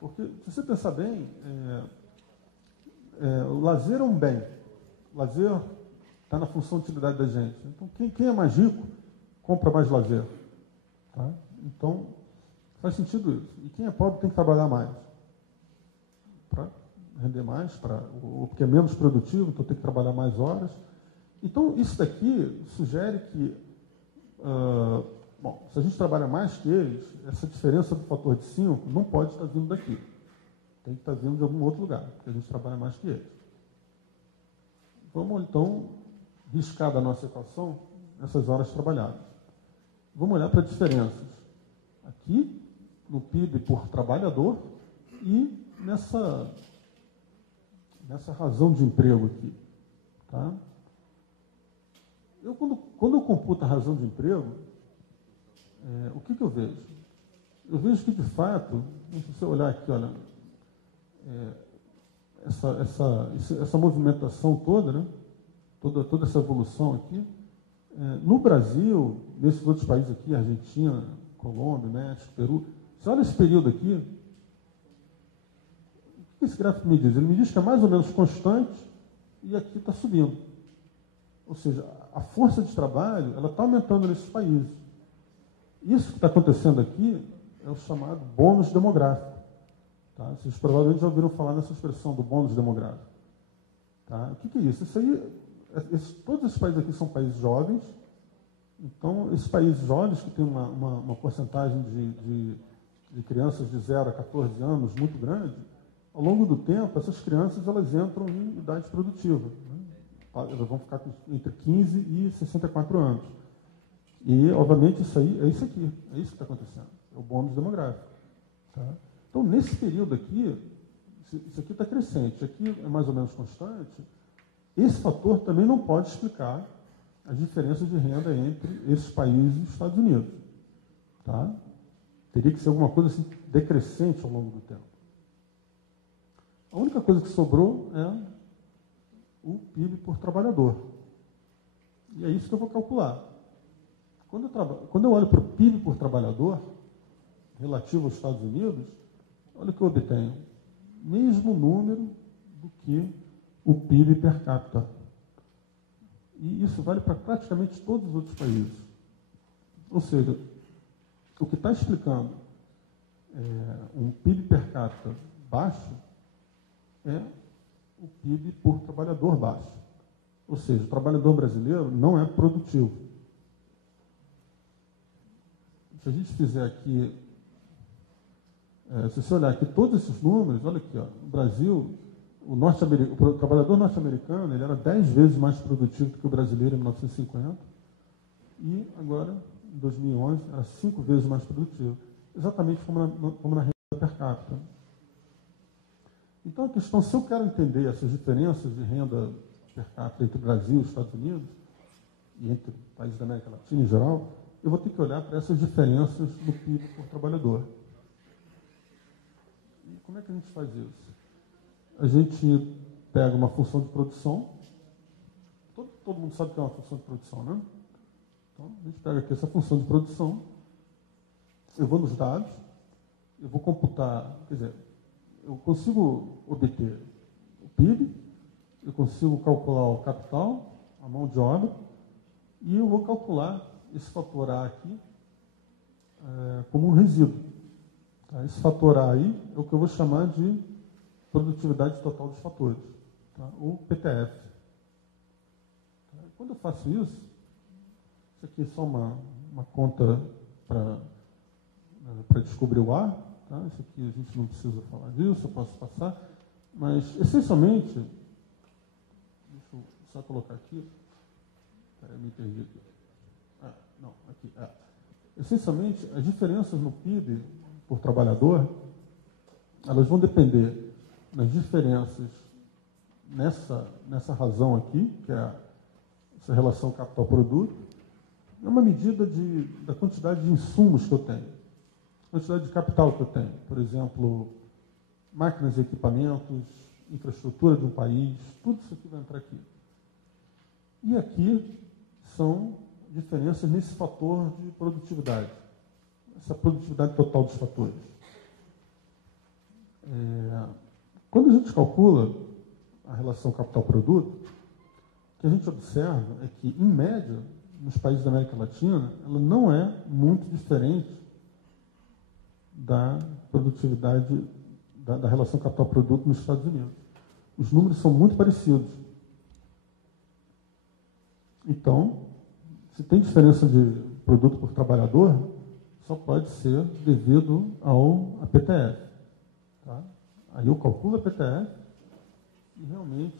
porque, se você pensar bem, o lazer é um bem. O lazer está na função de utilidade da gente. Então, quem é mais rico, compra mais lazer. Tá? Então, faz sentido isso. E quem é pobre tem que trabalhar mais. Para render mais, porque é menos produtivo, então tem que trabalhar mais horas. Então, isso daqui sugere que, se a gente trabalha mais que eles, essa diferença do fator de 5 não pode estar vindo daqui. Tem que estar vindo de algum outro lugar, porque a gente trabalha mais que eles. Vamos, então, riscar da nossa equação essas horas trabalhadas. Vamos olhar para diferenças. Aqui, no PIB por trabalhador e nessa razão de emprego aqui. Tá? Quando eu computo a razão de emprego, o que eu vejo? Eu vejo que, de fato, se você olhar aqui, olha, essa movimentação toda, né? Toda essa evolução aqui, no Brasil, nesses outros países aqui, Argentina, Colômbia, México, Peru, você olha esse período aqui, o que esse gráfico me diz? Ele me diz que é mais ou menos constante e aqui está subindo. Ou seja, a força de trabalho ela está aumentando nesses países. Isso que está acontecendo aqui é o chamado bônus demográfico. Tá? Vocês provavelmente já ouviram falar nessa expressão do bônus demográfico. Tá? O que é isso? Isso aí, todos esses países aqui são países jovens. Então, esses países jovens que têm uma porcentagem de crianças de 0 a 14 anos muito grande, ao longo do tempo, essas crianças elas entram em idade produtiva. Né? Elas vão ficar entre 15 e 64 anos. E, obviamente, isso aí é isso aqui. É isso que está acontecendo. É o bônus demográfico. Tá? Então, nesse período aqui, isso aqui está crescente, isso aqui é mais ou menos constante. Esse fator também não pode explicar as diferenças de renda entre esses países e os Estados Unidos. Tá? Teria que ser alguma coisa assim, decrescente ao longo do tempo. A única coisa que sobrou é o PIB por trabalhador. E é isso que eu vou calcular. Quando eu olho para o PIB por trabalhador, relativo aos Estados Unidos, olha o que eu obtenho. Mesmo número do que o PIB per capita. E isso vale para praticamente todos os outros países. Ou seja, o que está explicando um PIB per capita baixo é o PIB por trabalhador baixo. Ou seja, o trabalhador brasileiro não é produtivo. Se a gente fizer aqui, se você olhar aqui todos esses números, olha aqui, ó, no Brasil, o trabalhador norte-americano ele era 10 vezes mais produtivo do que o brasileiro em 1950 e agora, em 2011, era 5 vezes mais produtivo. Exatamente como na renda per capita. Então, a questão, se eu quero entender essas diferenças de renda per capita entre o Brasil e os Estados Unidos, e entre países da América Latina em geral, eu vou ter que olhar para essas diferenças no PIB por trabalhador. E como é que a gente faz isso? A gente pega uma função de produção, todo mundo sabe que é uma função de produção, né? Então, a gente pega aqui essa função de produção, eu vou nos dados, eu vou computar, quer dizer, eu consigo obter o PIB, eu consigo calcular o capital, a mão de obra, e eu vou calcular esse fator A aqui como um resíduo. Tá? Esse fator A aí é o que eu vou chamar de produtividade total dos fatores, tá? Ou PTF. Tá? Quando eu faço isso aqui é só uma conta para descobrir o A, tá? Isso aqui a gente não precisa falar disso, eu posso passar, mas essencialmente, deixa eu só colocar aqui, me perdi aqui. Não, aqui. Essencialmente, as diferenças no PIB por trabalhador, elas vão depender das diferenças nessa razão aqui, que é essa relação capital-produto, é uma medida da quantidade de insumos que eu tenho, quantidade de capital que eu tenho. Por exemplo, máquinas e equipamentos, infraestrutura de um país, tudo isso aqui vai entrar aqui. E aqui são diferenças nesse fator de produtividade, essa produtividade total dos fatores. Quando a gente calcula a relação capital-produto, o que a gente observa é que, em média, nos países da América Latina, ela não é muito diferente da produtividade, da relação capital-produto nos Estados Unidos. Os números são muito parecidos. Então, se tem diferença de produto por trabalhador, só pode ser devido à PTF. Tá? Aí eu calculo a PTF e realmente...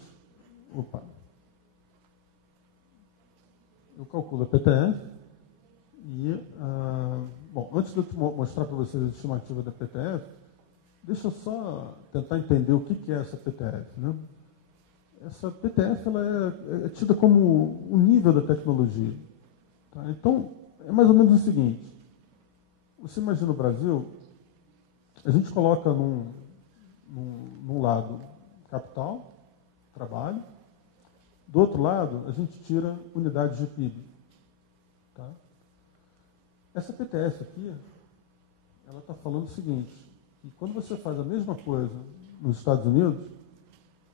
Eu calculo a PTF e... bom, antes de eu mostrar para vocês a estimativa da PTF, deixa eu só tentar entender o que é essa PTF. Né? Essa PTF ela é tida como o nível da tecnologia. Tá? Então, é mais ou menos o seguinte. Você imagina o Brasil, a gente coloca num lado capital, trabalho, do outro lado a gente tira unidades de PIB. Tá? Essa PTF aqui, ela está falando o seguinte, que quando você faz a mesma coisa nos Estados Unidos,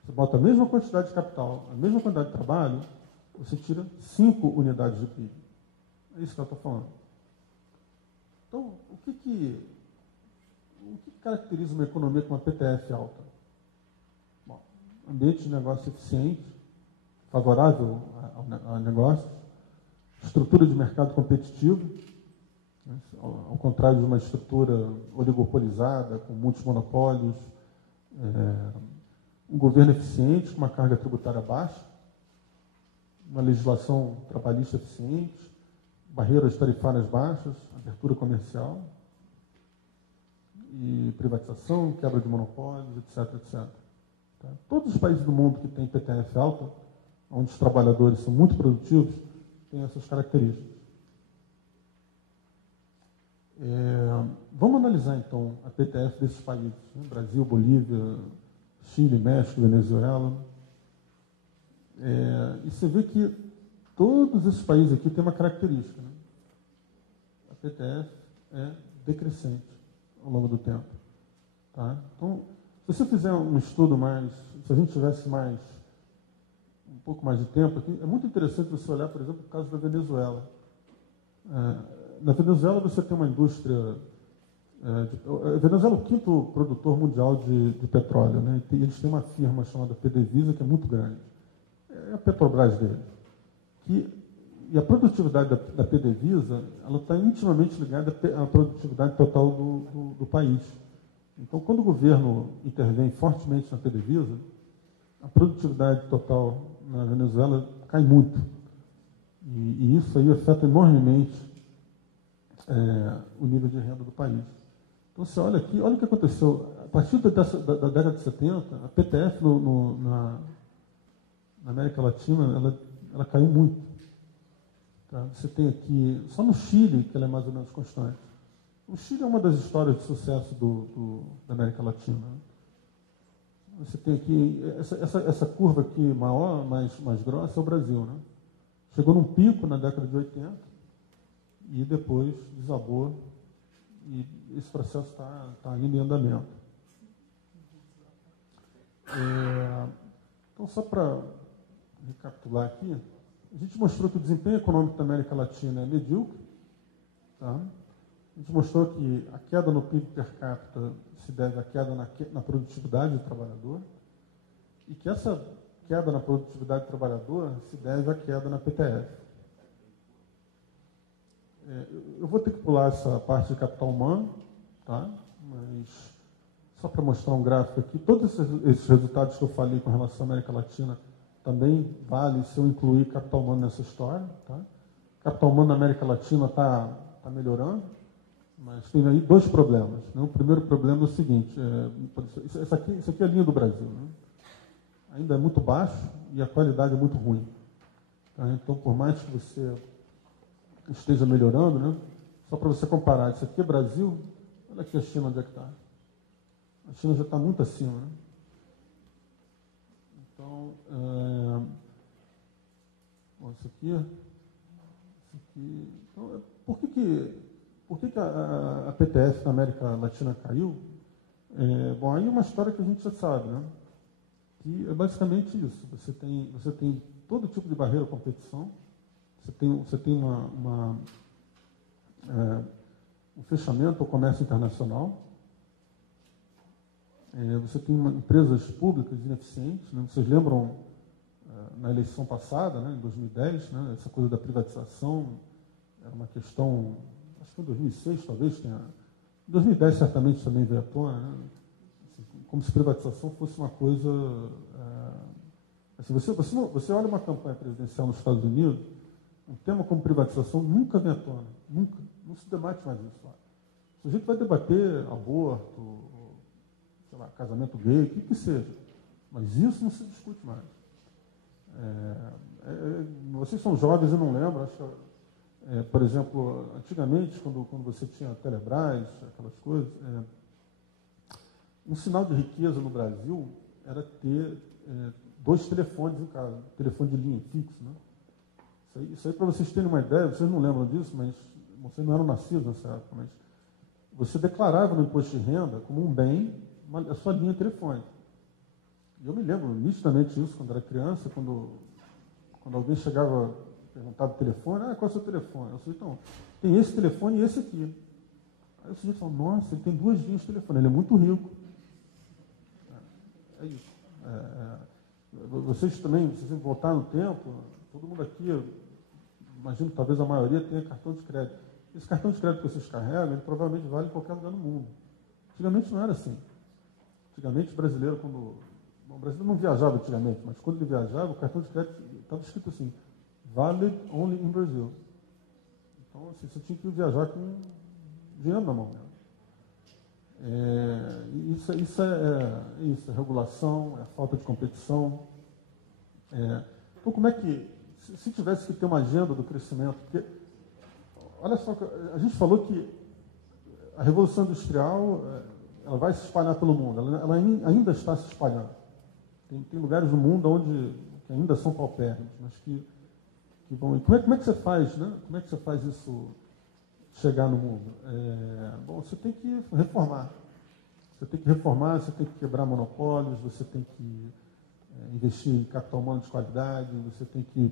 você bota a mesma quantidade de capital, a mesma quantidade de trabalho, você tira 5 unidades de PIB. É isso que ela está falando. Então, o que caracteriza uma economia com uma PTF alta? Bom, ambiente de negócio eficiente, favorável ao negócio, estrutura de mercado competitivo, né, ao contrário de uma estrutura oligopolizada, com muitos monopólios, um governo eficiente, com uma carga tributária baixa, uma legislação trabalhista eficiente, barreiras tarifárias baixas, abertura comercial e privatização, quebra de monopólios, etc, etc. Tá? Todos os países do mundo que têm PTF alta, onde os trabalhadores são muito produtivos, têm essas características. Vamos analisar, então, a PTF desses países, né? Brasil, Bolívia, Chile, México, Venezuela. E você vê que todos esses países aqui têm uma característica. Né? A PTF é decrescente ao longo do tempo. Tá? Então, se você fizer um estudo mais, se a gente tivesse um pouco mais de tempo aqui, é muito interessante você olhar, por exemplo, o caso da Venezuela. Na Venezuela você tem uma indústria... a Venezuela é o 5º produtor mundial de petróleo, né? E eles têm uma firma chamada PDVSA, que é muito grande. É a Petrobras deles. E a produtividade da PDVSA está intimamente ligada à produtividade total do país. Então, quando o governo intervém fortemente na PDVSA, a produtividade total na Venezuela cai muito. E isso aí afeta enormemente o nível de renda do país. Então, você olha aqui, olha o que aconteceu. A partir da década de 70, a PTF na América Latina, ela caiu muito. Tá? Você tem aqui, só no Chile, que ela é mais ou menos constante. O Chile é uma das histórias de sucesso da América Latina. Você tem aqui, essa curva aqui maior, mais grossa, é o Brasil. Né? Chegou num pico na década de 80 e depois desabou. E esse processo está indo em andamento. Então, só para recapitular aqui, a gente mostrou que o desempenho econômico da América Latina é medíocre. Tá? A gente mostrou que a queda no PIB per capita se deve à queda na produtividade do trabalhador e que essa queda na produtividade do trabalhador se deve à queda na PTF. Eu vou ter que pular essa parte de capital humano, tá? Mas só para mostrar um gráfico aqui, todos esses resultados que eu falei com relação à América Latina também vale se eu incluir capital humano nessa história. Tá? Capital humano na América Latina está melhorando, mas tem aí 2 problemas. Né? O primeiro problema é o seguinte, isso aqui é a linha do Brasil. Né? Ainda é muito baixo e a qualidade é muito ruim. Tá? Então, por mais que você esteja melhorando, né? Só para você comparar, isso aqui é Brasil, olha aqui a China onde é que está. A China já está muito acima, né? Então, isso aqui, então, por que a PTF na América Latina caiu? Bom, aí é uma história que a gente já sabe, né? Que é basicamente isso. Você tem todo tipo de barreira à competição, você tem um fechamento ao comércio internacional, você tem empresas públicas ineficientes, né? Vocês lembram na eleição passada, né, em 2010, né, essa coisa da privatização era uma questão, acho que foi em 2006 talvez tenha, em 2010 certamente também veio à tona, né, como se privatização fosse uma coisa, assim, você olha uma campanha presidencial nos Estados Unidos, um tema como privatização nunca vem à tona, nunca, não se debate mais isso lá. O sujeito vai debater aborto, sei lá, casamento gay, o que seja, mas isso não se discute mais. Vocês são jovens, eu não lembro, acho que, por exemplo, antigamente, quando você tinha Telebrás, aquelas coisas, um sinal de riqueza no Brasil era ter 2 telefones em casa, telefone de linha fixo, né? Isso aí para vocês terem uma ideia, vocês não lembram disso, mas vocês não eram nascidos nessa época, mas você declarava no imposto de renda como um bem a sua linha telefônica. E eu me lembro nitidamente disso quando era criança, quando alguém chegava, perguntava o telefone, qual é o seu telefone? Eu falei, então, tem esse telefone e esse aqui. Aí o sujeito falou, nossa, ele tem 2 linhas de telefone, ele é muito rico. É isso. Vocês também, se vocês voltar no tempo, todo mundo aqui, imagino que talvez a maioria tenha cartão de crédito. Esse cartão de crédito que vocês carregam, ele provavelmente vale em qualquer lugar no mundo. Antigamente não era assim. Antigamente o brasileiro, o brasileiro não viajava antigamente, mas quando ele viajava, o cartão de crédito estava escrito assim, valid only in Brazil. Então, assim, você tinha que viajar com dinheiro na mão. Isso é regulação, é falta de competição. Então, como é que, se tivesse que ter uma agenda do crescimento, porque, olha só, a gente falou que a Revolução Industrial ela vai se espalhar pelo mundo, ela ainda está se espalhando. Tem lugares no mundo onde que ainda são paupérrimos, mas que vão. E como é que você faz, né? Como é que você faz isso chegar no mundo? Bom, você tem que reformar. Você tem que reformar, você tem que quebrar monopólios, você tem que investir em capital humano de qualidade, você tem que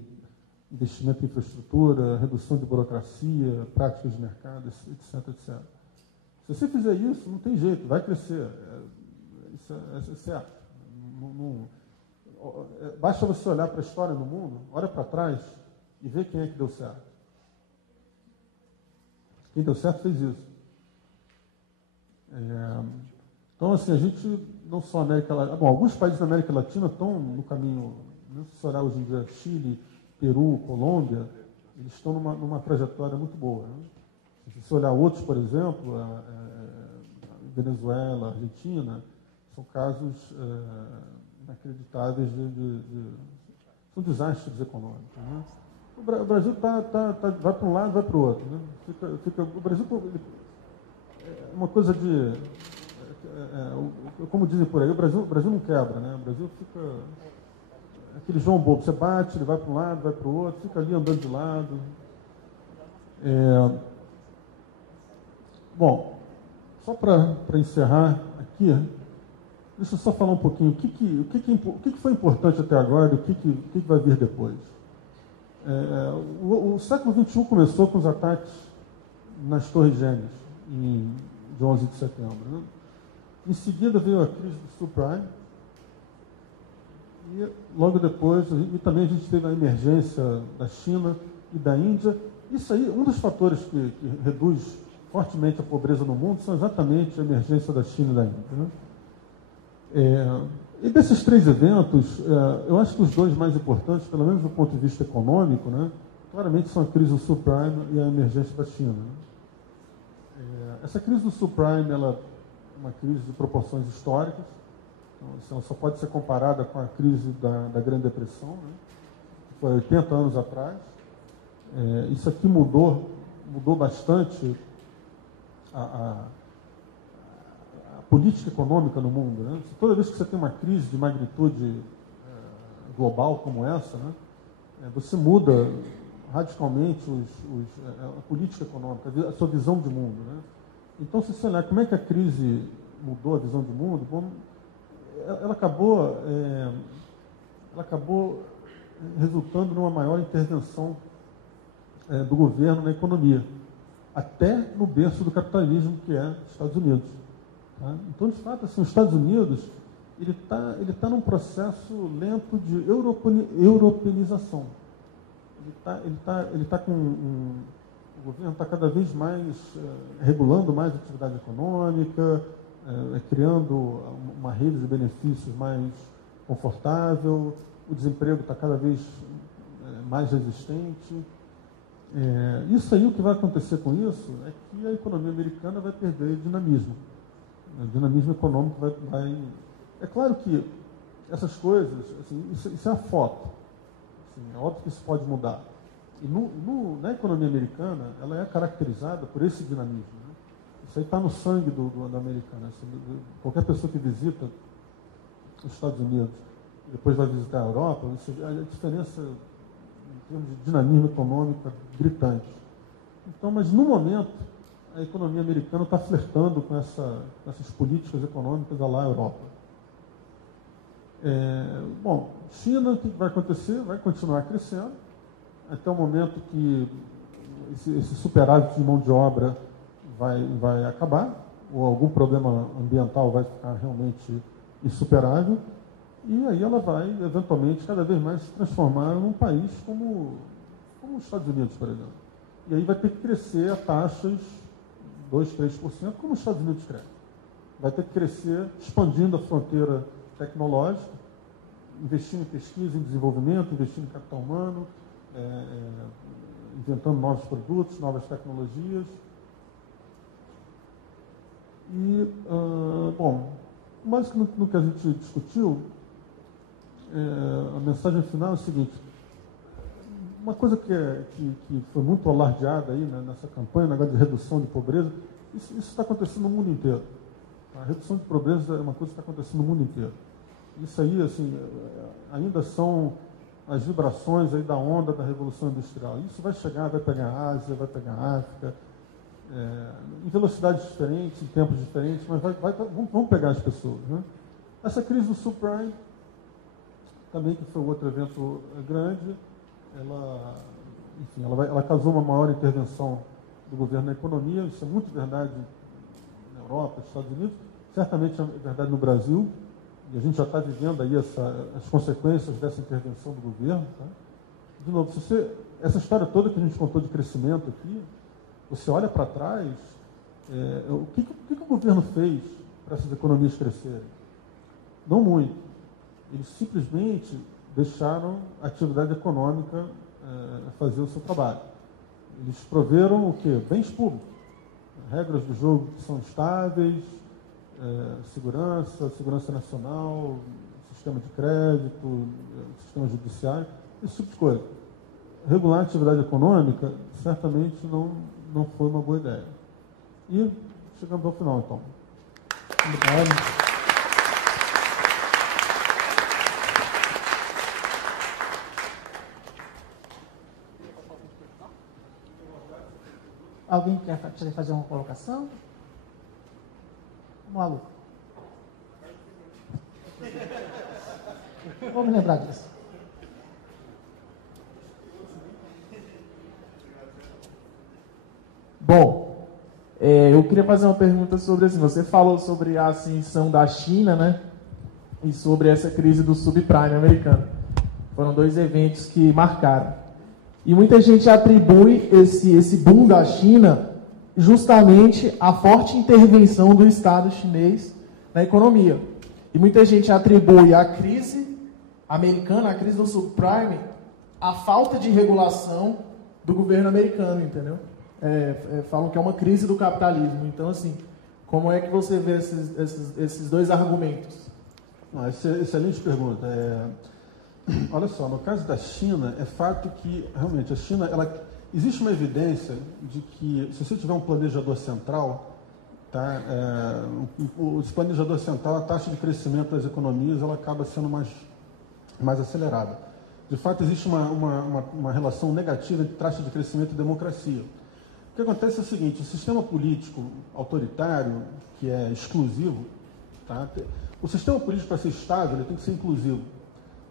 investimento em infraestrutura, redução de burocracia, práticas de mercado, etc, etc. Se você fizer isso, não tem jeito, vai crescer. Isso é certo. Basta você olhar para a história do mundo, olha para trás e ver quem é que deu certo. Quem deu certo fez isso. Então, assim, a gente, não só a América Latina, bom, alguns países da América Latina estão no caminho, se olhar hoje em dia, Chile, Peru, Colômbia, eles estão numa trajetória muito boa. Né? Se você olhar outros, por exemplo, Venezuela, Argentina, são casos inacreditáveis são desastres econômicos. Né? O Brasil vai para um lado, vai para o outro. Né? O Brasil é uma coisa de... como dizem por aí, o Brasil não quebra. Né? O Brasil fica... aquele João Bobo, você bate, ele vai para um lado, vai para o outro, fica ali andando de lado. Bom, só para encerrar aqui, deixa eu só falar um pouquinho o que foi importante até agora e o que vai vir depois. O século XXI começou com os ataques nas Torres Gêmeas, de 11 de setembro. Né? Em seguida veio a crise do subprime, e logo depois, e também a gente teve a emergência da China e da Índia. Isso aí, um dos fatores que reduz fortemente a pobreza no mundo são exatamente a emergência da China e da Índia. Né? E desses 3 eventos, eu acho que os 2 mais importantes, pelo menos do ponto de vista econômico, né, claramente são a crise do subprime e a emergência da China. Né? Essa crise do subprime ela é uma crise de proporções históricas. Então, ela só pode ser comparada com a crise da Grande Depressão, né, que foi 80 anos atrás. Isso aqui mudou bastante a política econômica no mundo, né? Toda vez que você tem uma crise de magnitude global como essa, né, você muda radicalmente a política econômica, a sua visão de mundo, né? Então, se você olhar como é que a crise mudou a visão de mundo, ela acabou resultando numa maior intervenção do governo na economia, até no berço do capitalismo, que é os Estados Unidos. Tá? Então, de fato, assim, os Estados Unidos ele tá num processo lento de europenização. O governo está cada vez mais regulando mais a atividade econômica, criando uma rede de benefícios mais confortável, o desemprego está cada vez mais resistente. Isso aí, o que vai acontecer com isso é que a economia americana vai perder dinamismo. O dinamismo econômico vai... É claro que essas coisas, assim, isso é a foto. Assim, é óbvio que isso pode mudar. E na economia americana, ela é caracterizada por esse dinamismo. Né? Isso aí está no sangue do americano. Assim, qualquer pessoa que visita os Estados Unidos e depois vai visitar a Europa, a diferença em termos de dinamismo econômico é gritante. Então, mas no momento, a economia americana está flertando com essas políticas econômicas lá Europa. China, o que vai acontecer? Vai continuar crescendo até o momento que esse superávit de mão de obra vai acabar, ou algum problema ambiental vai ficar realmente insuperável, e aí ela vai, eventualmente, cada vez mais se transformar num país como os Estados Unidos, por exemplo. E aí vai ter que crescer a taxas 2%, 3%, como os Estados Unidos crescem. Vai ter que crescer expandindo a fronteira tecnológica, investindo em pesquisa, em desenvolvimento, investindo em capital humano, inventando novos produtos, novas tecnologias. E, mais no que a gente discutiu, a mensagem final é a seguinte: uma coisa que foi muito alardeada aí, né, nessa campanha, negócio de redução de pobreza, isso está acontecendo no mundo inteiro. A redução de pobreza é uma coisa que está acontecendo no mundo inteiro. Isso aí, assim, ainda são as vibrações aí da onda da Revolução Industrial. Isso vai chegar, vai pegar a Ásia, vai pegar a África, em velocidades diferentes, em tempos diferentes, mas vão pegar as pessoas. Né? Essa crise do subprime, também, que foi um outro evento grande, ela causou uma maior intervenção do governo na economia. Isso é muito verdade na Europa, nos Estados Unidos, certamente é verdade no Brasil, e a gente já está vivendo aí as consequências dessa intervenção do governo. Tá? De novo, essa história toda que a gente contou de crescimento aqui, você olha para trás, o que o governo fez para essas economias crescerem? Não muito. Eles simplesmente deixaram a atividade econômica fazer o seu trabalho. Eles proveram o quê? Bens públicos. Regras do jogo que são estáveis, segurança nacional, sistema de crédito, sistema judiciário, esse tipo de coisa. Regular a atividade econômica certamente não foi uma boa ideia. E chegamos ao final, então. Obrigado. Alguém quer fazer uma colocação? Maluco. Vou me lembrar disso. Bom, eu queria fazer uma pergunta sobre assim, você falou sobre a ascensão da China, né? E sobre essa crise do subprime americano. Foram dois eventos que marcaram. E muita gente atribui esse boom da China justamente à forte intervenção do Estado chinês na economia. E muita gente atribui a crise americana, a crise do subprime, à falta de regulação do governo americano, entendeu? Falam que é uma crise do capitalismo. Então, assim, como é que você vê esses dois argumentos? Excelente pergunta. Olha só, no caso da China, é fato que, realmente, a China existe uma evidência de que, se você tiver um planejador central, tá, o planejador central, a taxa de crescimento das economias, ela acaba sendo mais acelerada. De fato, existe uma relação negativa entre taxa de crescimento e democracia. O que acontece é o seguinte: o sistema político autoritário, que é exclusivo, tá, o sistema político, para ser estável, ele tem que ser inclusivo.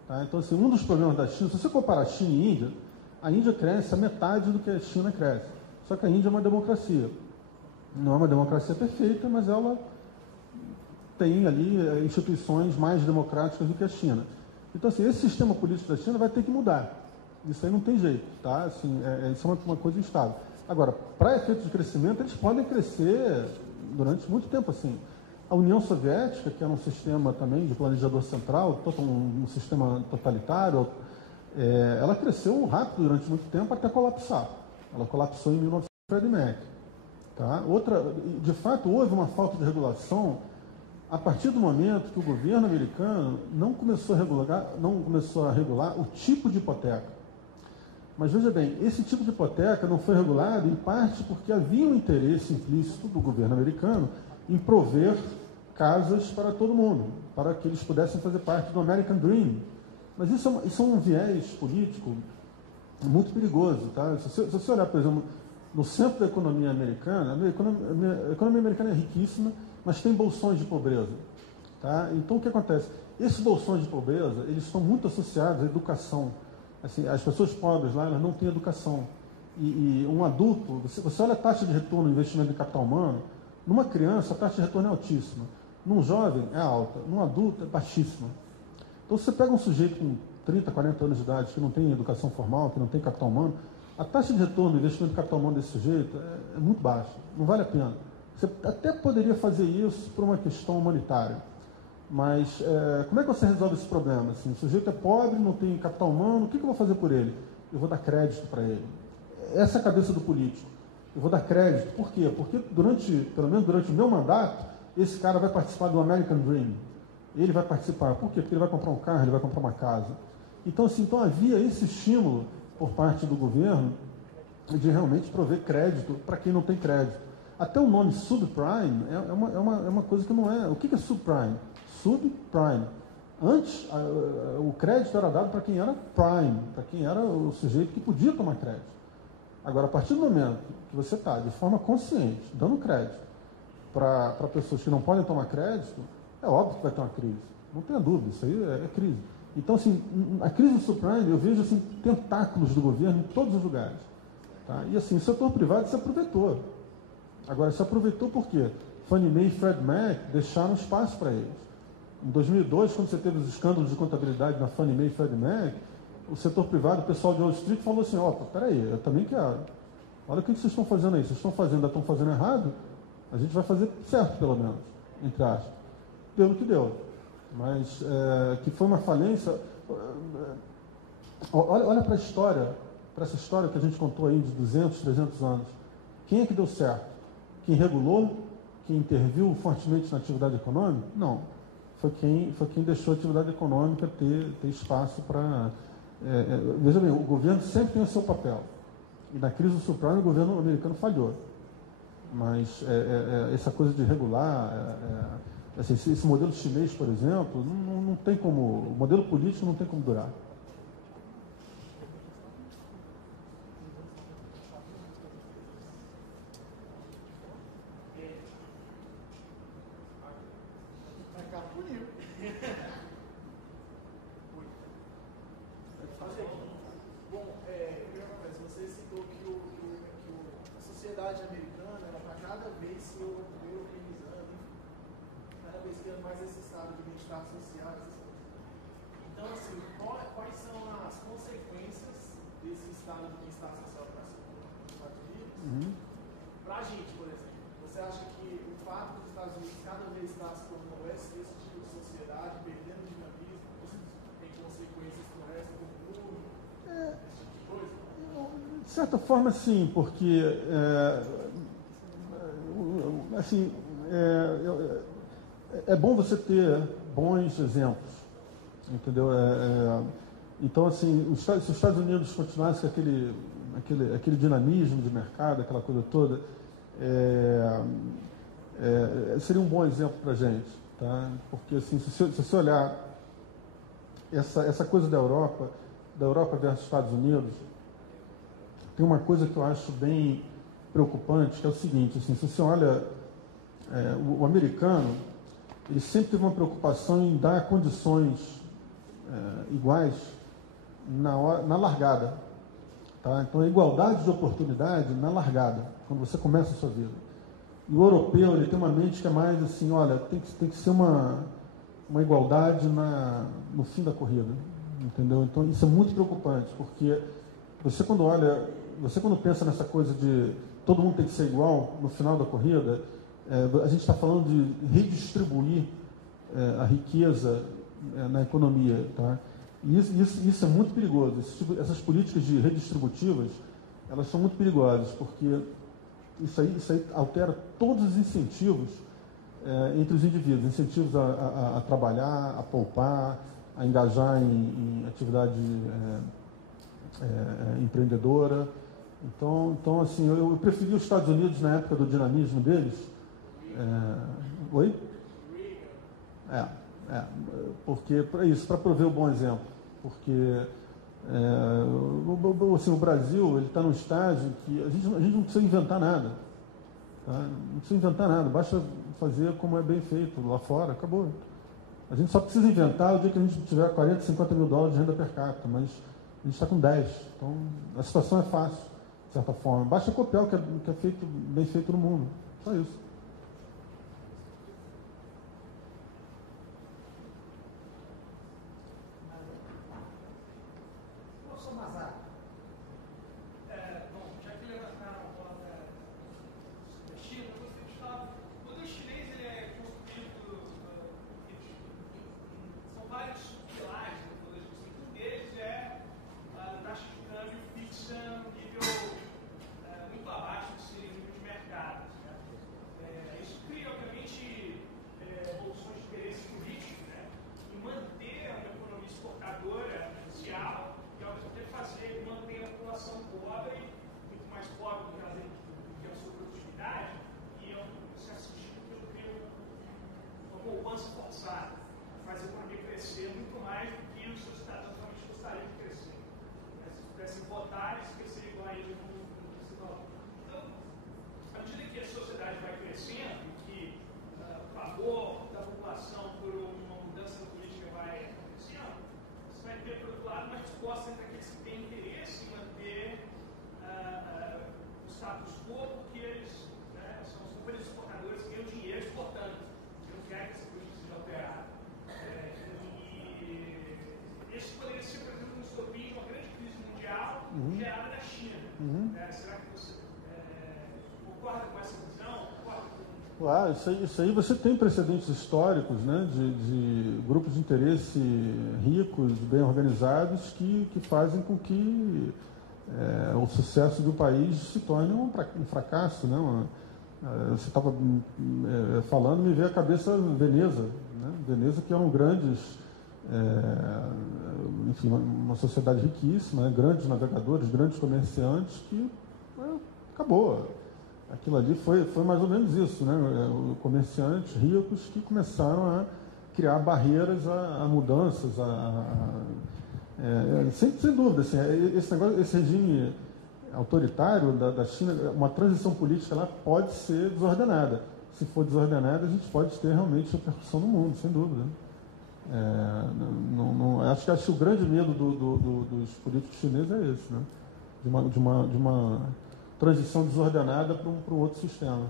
Tá? Então, assim, um dos problemas da China, se você comparar China e Índia, a Índia cresce a metade do que a China cresce. Só que a Índia é uma democracia. Não é uma democracia perfeita, mas ela tem ali instituições mais democráticas do que a China. Então, assim, esse sistema político da China vai ter que mudar. Isso aí não tem jeito, tá? Assim, isso é uma coisa instável. Agora, para efeito de crescimento, eles podem crescer durante muito tempo, assim. A União Soviética, que era um sistema também de planejador central, um sistema totalitário, ela cresceu rápido durante muito tempo até colapsar. Ela colapsou em 1990. Tá? De fato, houve uma falta de regulação a partir do momento que o governo americano não começou a regular o tipo de hipoteca. Mas veja bem, esse tipo de hipoteca não foi regulado em parte porque havia um interesse implícito do governo americano em prover casas para todo mundo, para que eles pudessem fazer parte do American Dream. Mas isso é um viés político muito perigoso. Tá? Se você olhar, por exemplo, no centro da economia americana, a economia americana é riquíssima, mas tem bolsões de pobreza. Tá? Então, o que acontece? Esses bolsões de pobreza, eles estão muito associados à educação. Assim, as pessoas pobres lá, elas não têm educação. E um adulto, você olha a taxa de retorno no investimento em capital humano, numa criança a taxa de retorno é altíssima, num jovem é alta, num adulto é baixíssima. Então, se você pega um sujeito com 30, 40 anos de idade, que não tem educação formal, que não tem capital humano, a taxa de retorno do investimento em capital humano desse sujeito é muito baixa, não vale a pena. Você até poderia fazer isso por uma questão humanitária, mas como é que você resolve esse problema? Assim, o sujeito é pobre, não tem capital humano, o que eu vou fazer por ele? Eu vou dar crédito para ele. Essa é a cabeça do político. Eu vou dar crédito. Por quê? Porque pelo menos durante o meu mandato, esse cara vai participar do American Dream. Ele vai participar. Por quê? Porque ele vai comprar um carro, ele vai comprar uma casa. Então, assim, havia esse estímulo por parte do governo de realmente prover crédito para quem não tem crédito. Até o nome subprime é uma coisa que não é. O que é subprime? Subprime. Antes, o crédito era dado para quem era prime, para quem era o sujeito que podia tomar crédito. Agora, a partir do momento que você está, de forma consciente, dando crédito para pessoas que não podem tomar crédito, é óbvio que vai ter uma crise. Não tenha dúvida, isso aí é crise. Então, assim, a crise do subprime, eu vejo assim, tentáculos do governo em todos os lugares. Tá? E assim, o setor privado se aproveitou. Agora, se aproveitou por quê? Fannie Mae e Freddie Mac deixaram espaço para eles. Em 2002, quando você teve os escândalos de contabilidade na Fannie Mae e Freddie Mac, o setor privado, o pessoal de Wall Street falou assim, peraí, eu também quero. Olha o que vocês estão fazendo aí. Vocês estão fazendo errado? A gente vai fazer certo, pelo menos, entre aspas. Deu no que deu. Mas que foi uma falência. Olha para a história, para essa história que a gente contou aí de 200, 300 anos. Quem é que deu certo? Quem regulou? Quem interviu fortemente na atividade econômica? Não. Foi quem deixou a atividade econômica ter espaço para... veja bem, o governo sempre tem o seu papel. E na crise do subprime, o governo americano falhou. Mas essa coisa de regular... assim, esse modelo chinês, por exemplo, não tem como... O modelo político não tem como durar. Você citou que a sociedade americana ela está cada vez se organizando, cada vez tendo mais esse estado de bem-estar social. Então, assim, quais são as consequências desse estado de bem-estar social para os Estados Unidos? Para a gente, por exemplo, você acha que o fato dos Estados Unidos cada vez estar se tornando esse tipo de sociedade, perdendo dinamismo, tem consequências para o resto do mundo? Esse tipo de coisa? De certa forma, sim, porque é bom você ter bons exemplos, entendeu? Então, assim, se os Estados Unidos continuassem com aquele aquele dinamismo de mercado, aquela coisa toda, seria um bom exemplo para a gente, tá? Porque assim, se você olhar essa coisa da Europa versus Estados Unidos, tem uma coisa que eu acho bem preocupante, que é o seguinte, assim, se você olha o americano, ele sempre teve uma preocupação em dar condições iguais na largada, tá? Então, a igualdade de oportunidade na largada, quando você começa a sua vida. E o europeu, ele tem uma mente que é mais assim, olha, tem que ser uma igualdade no fim da corrida, entendeu? Então, isso é muito preocupante, porque você quando pensa nessa coisa de todo mundo tem que ser igual no final da corrida, a gente está falando de redistribuir a riqueza na economia, tá? E isso é muito perigoso. Essas políticas de redistributivas, elas são muito perigosas, porque isso aí altera todos os incentivos entre os indivíduos, incentivos a trabalhar, a poupar, a engajar em atividade empreendedora. Então assim, eu preferi os Estados Unidos na época do dinamismo deles. Oi? Porque para prover o bom exemplo, porque assim, o Brasil ele está num estágio que a gente não precisa inventar nada, tá? Não precisa inventar nada, basta fazer como é bem feito lá fora, acabou. A gente só precisa inventar o dia que a gente tiver 40, 50 mil dólares de renda per capita, mas a gente está com 10, então a situação é fácil, de certa forma. Basta copiar o que é feito, bem feito no mundo, só isso. gerada da China. Será que você concorda com essa visão? Claro, isso aí você tem precedentes históricos, né, de grupos de interesse ricos, bem organizados, que fazem com que o sucesso do país se torne um fracasso. Né? Você estava falando, me veio à cabeça Veneza. Né? Veneza, que eram grandes, enfim, uma sociedade riquíssima, né? Grandes navegadores, grandes comerciantes, que acabou. Aquilo ali foi mais ou menos isso, né? Comerciantes ricos que começaram a criar barreiras a mudanças, sem dúvida, assim, esse regime autoritário da China, uma transição política lá pode ser desordenada. Se for desordenada, a gente pode ter realmente repercussão no mundo, sem dúvida. Acho que o grande medo dos políticos chineses é esse, né? De uma transição desordenada para um outro sistema.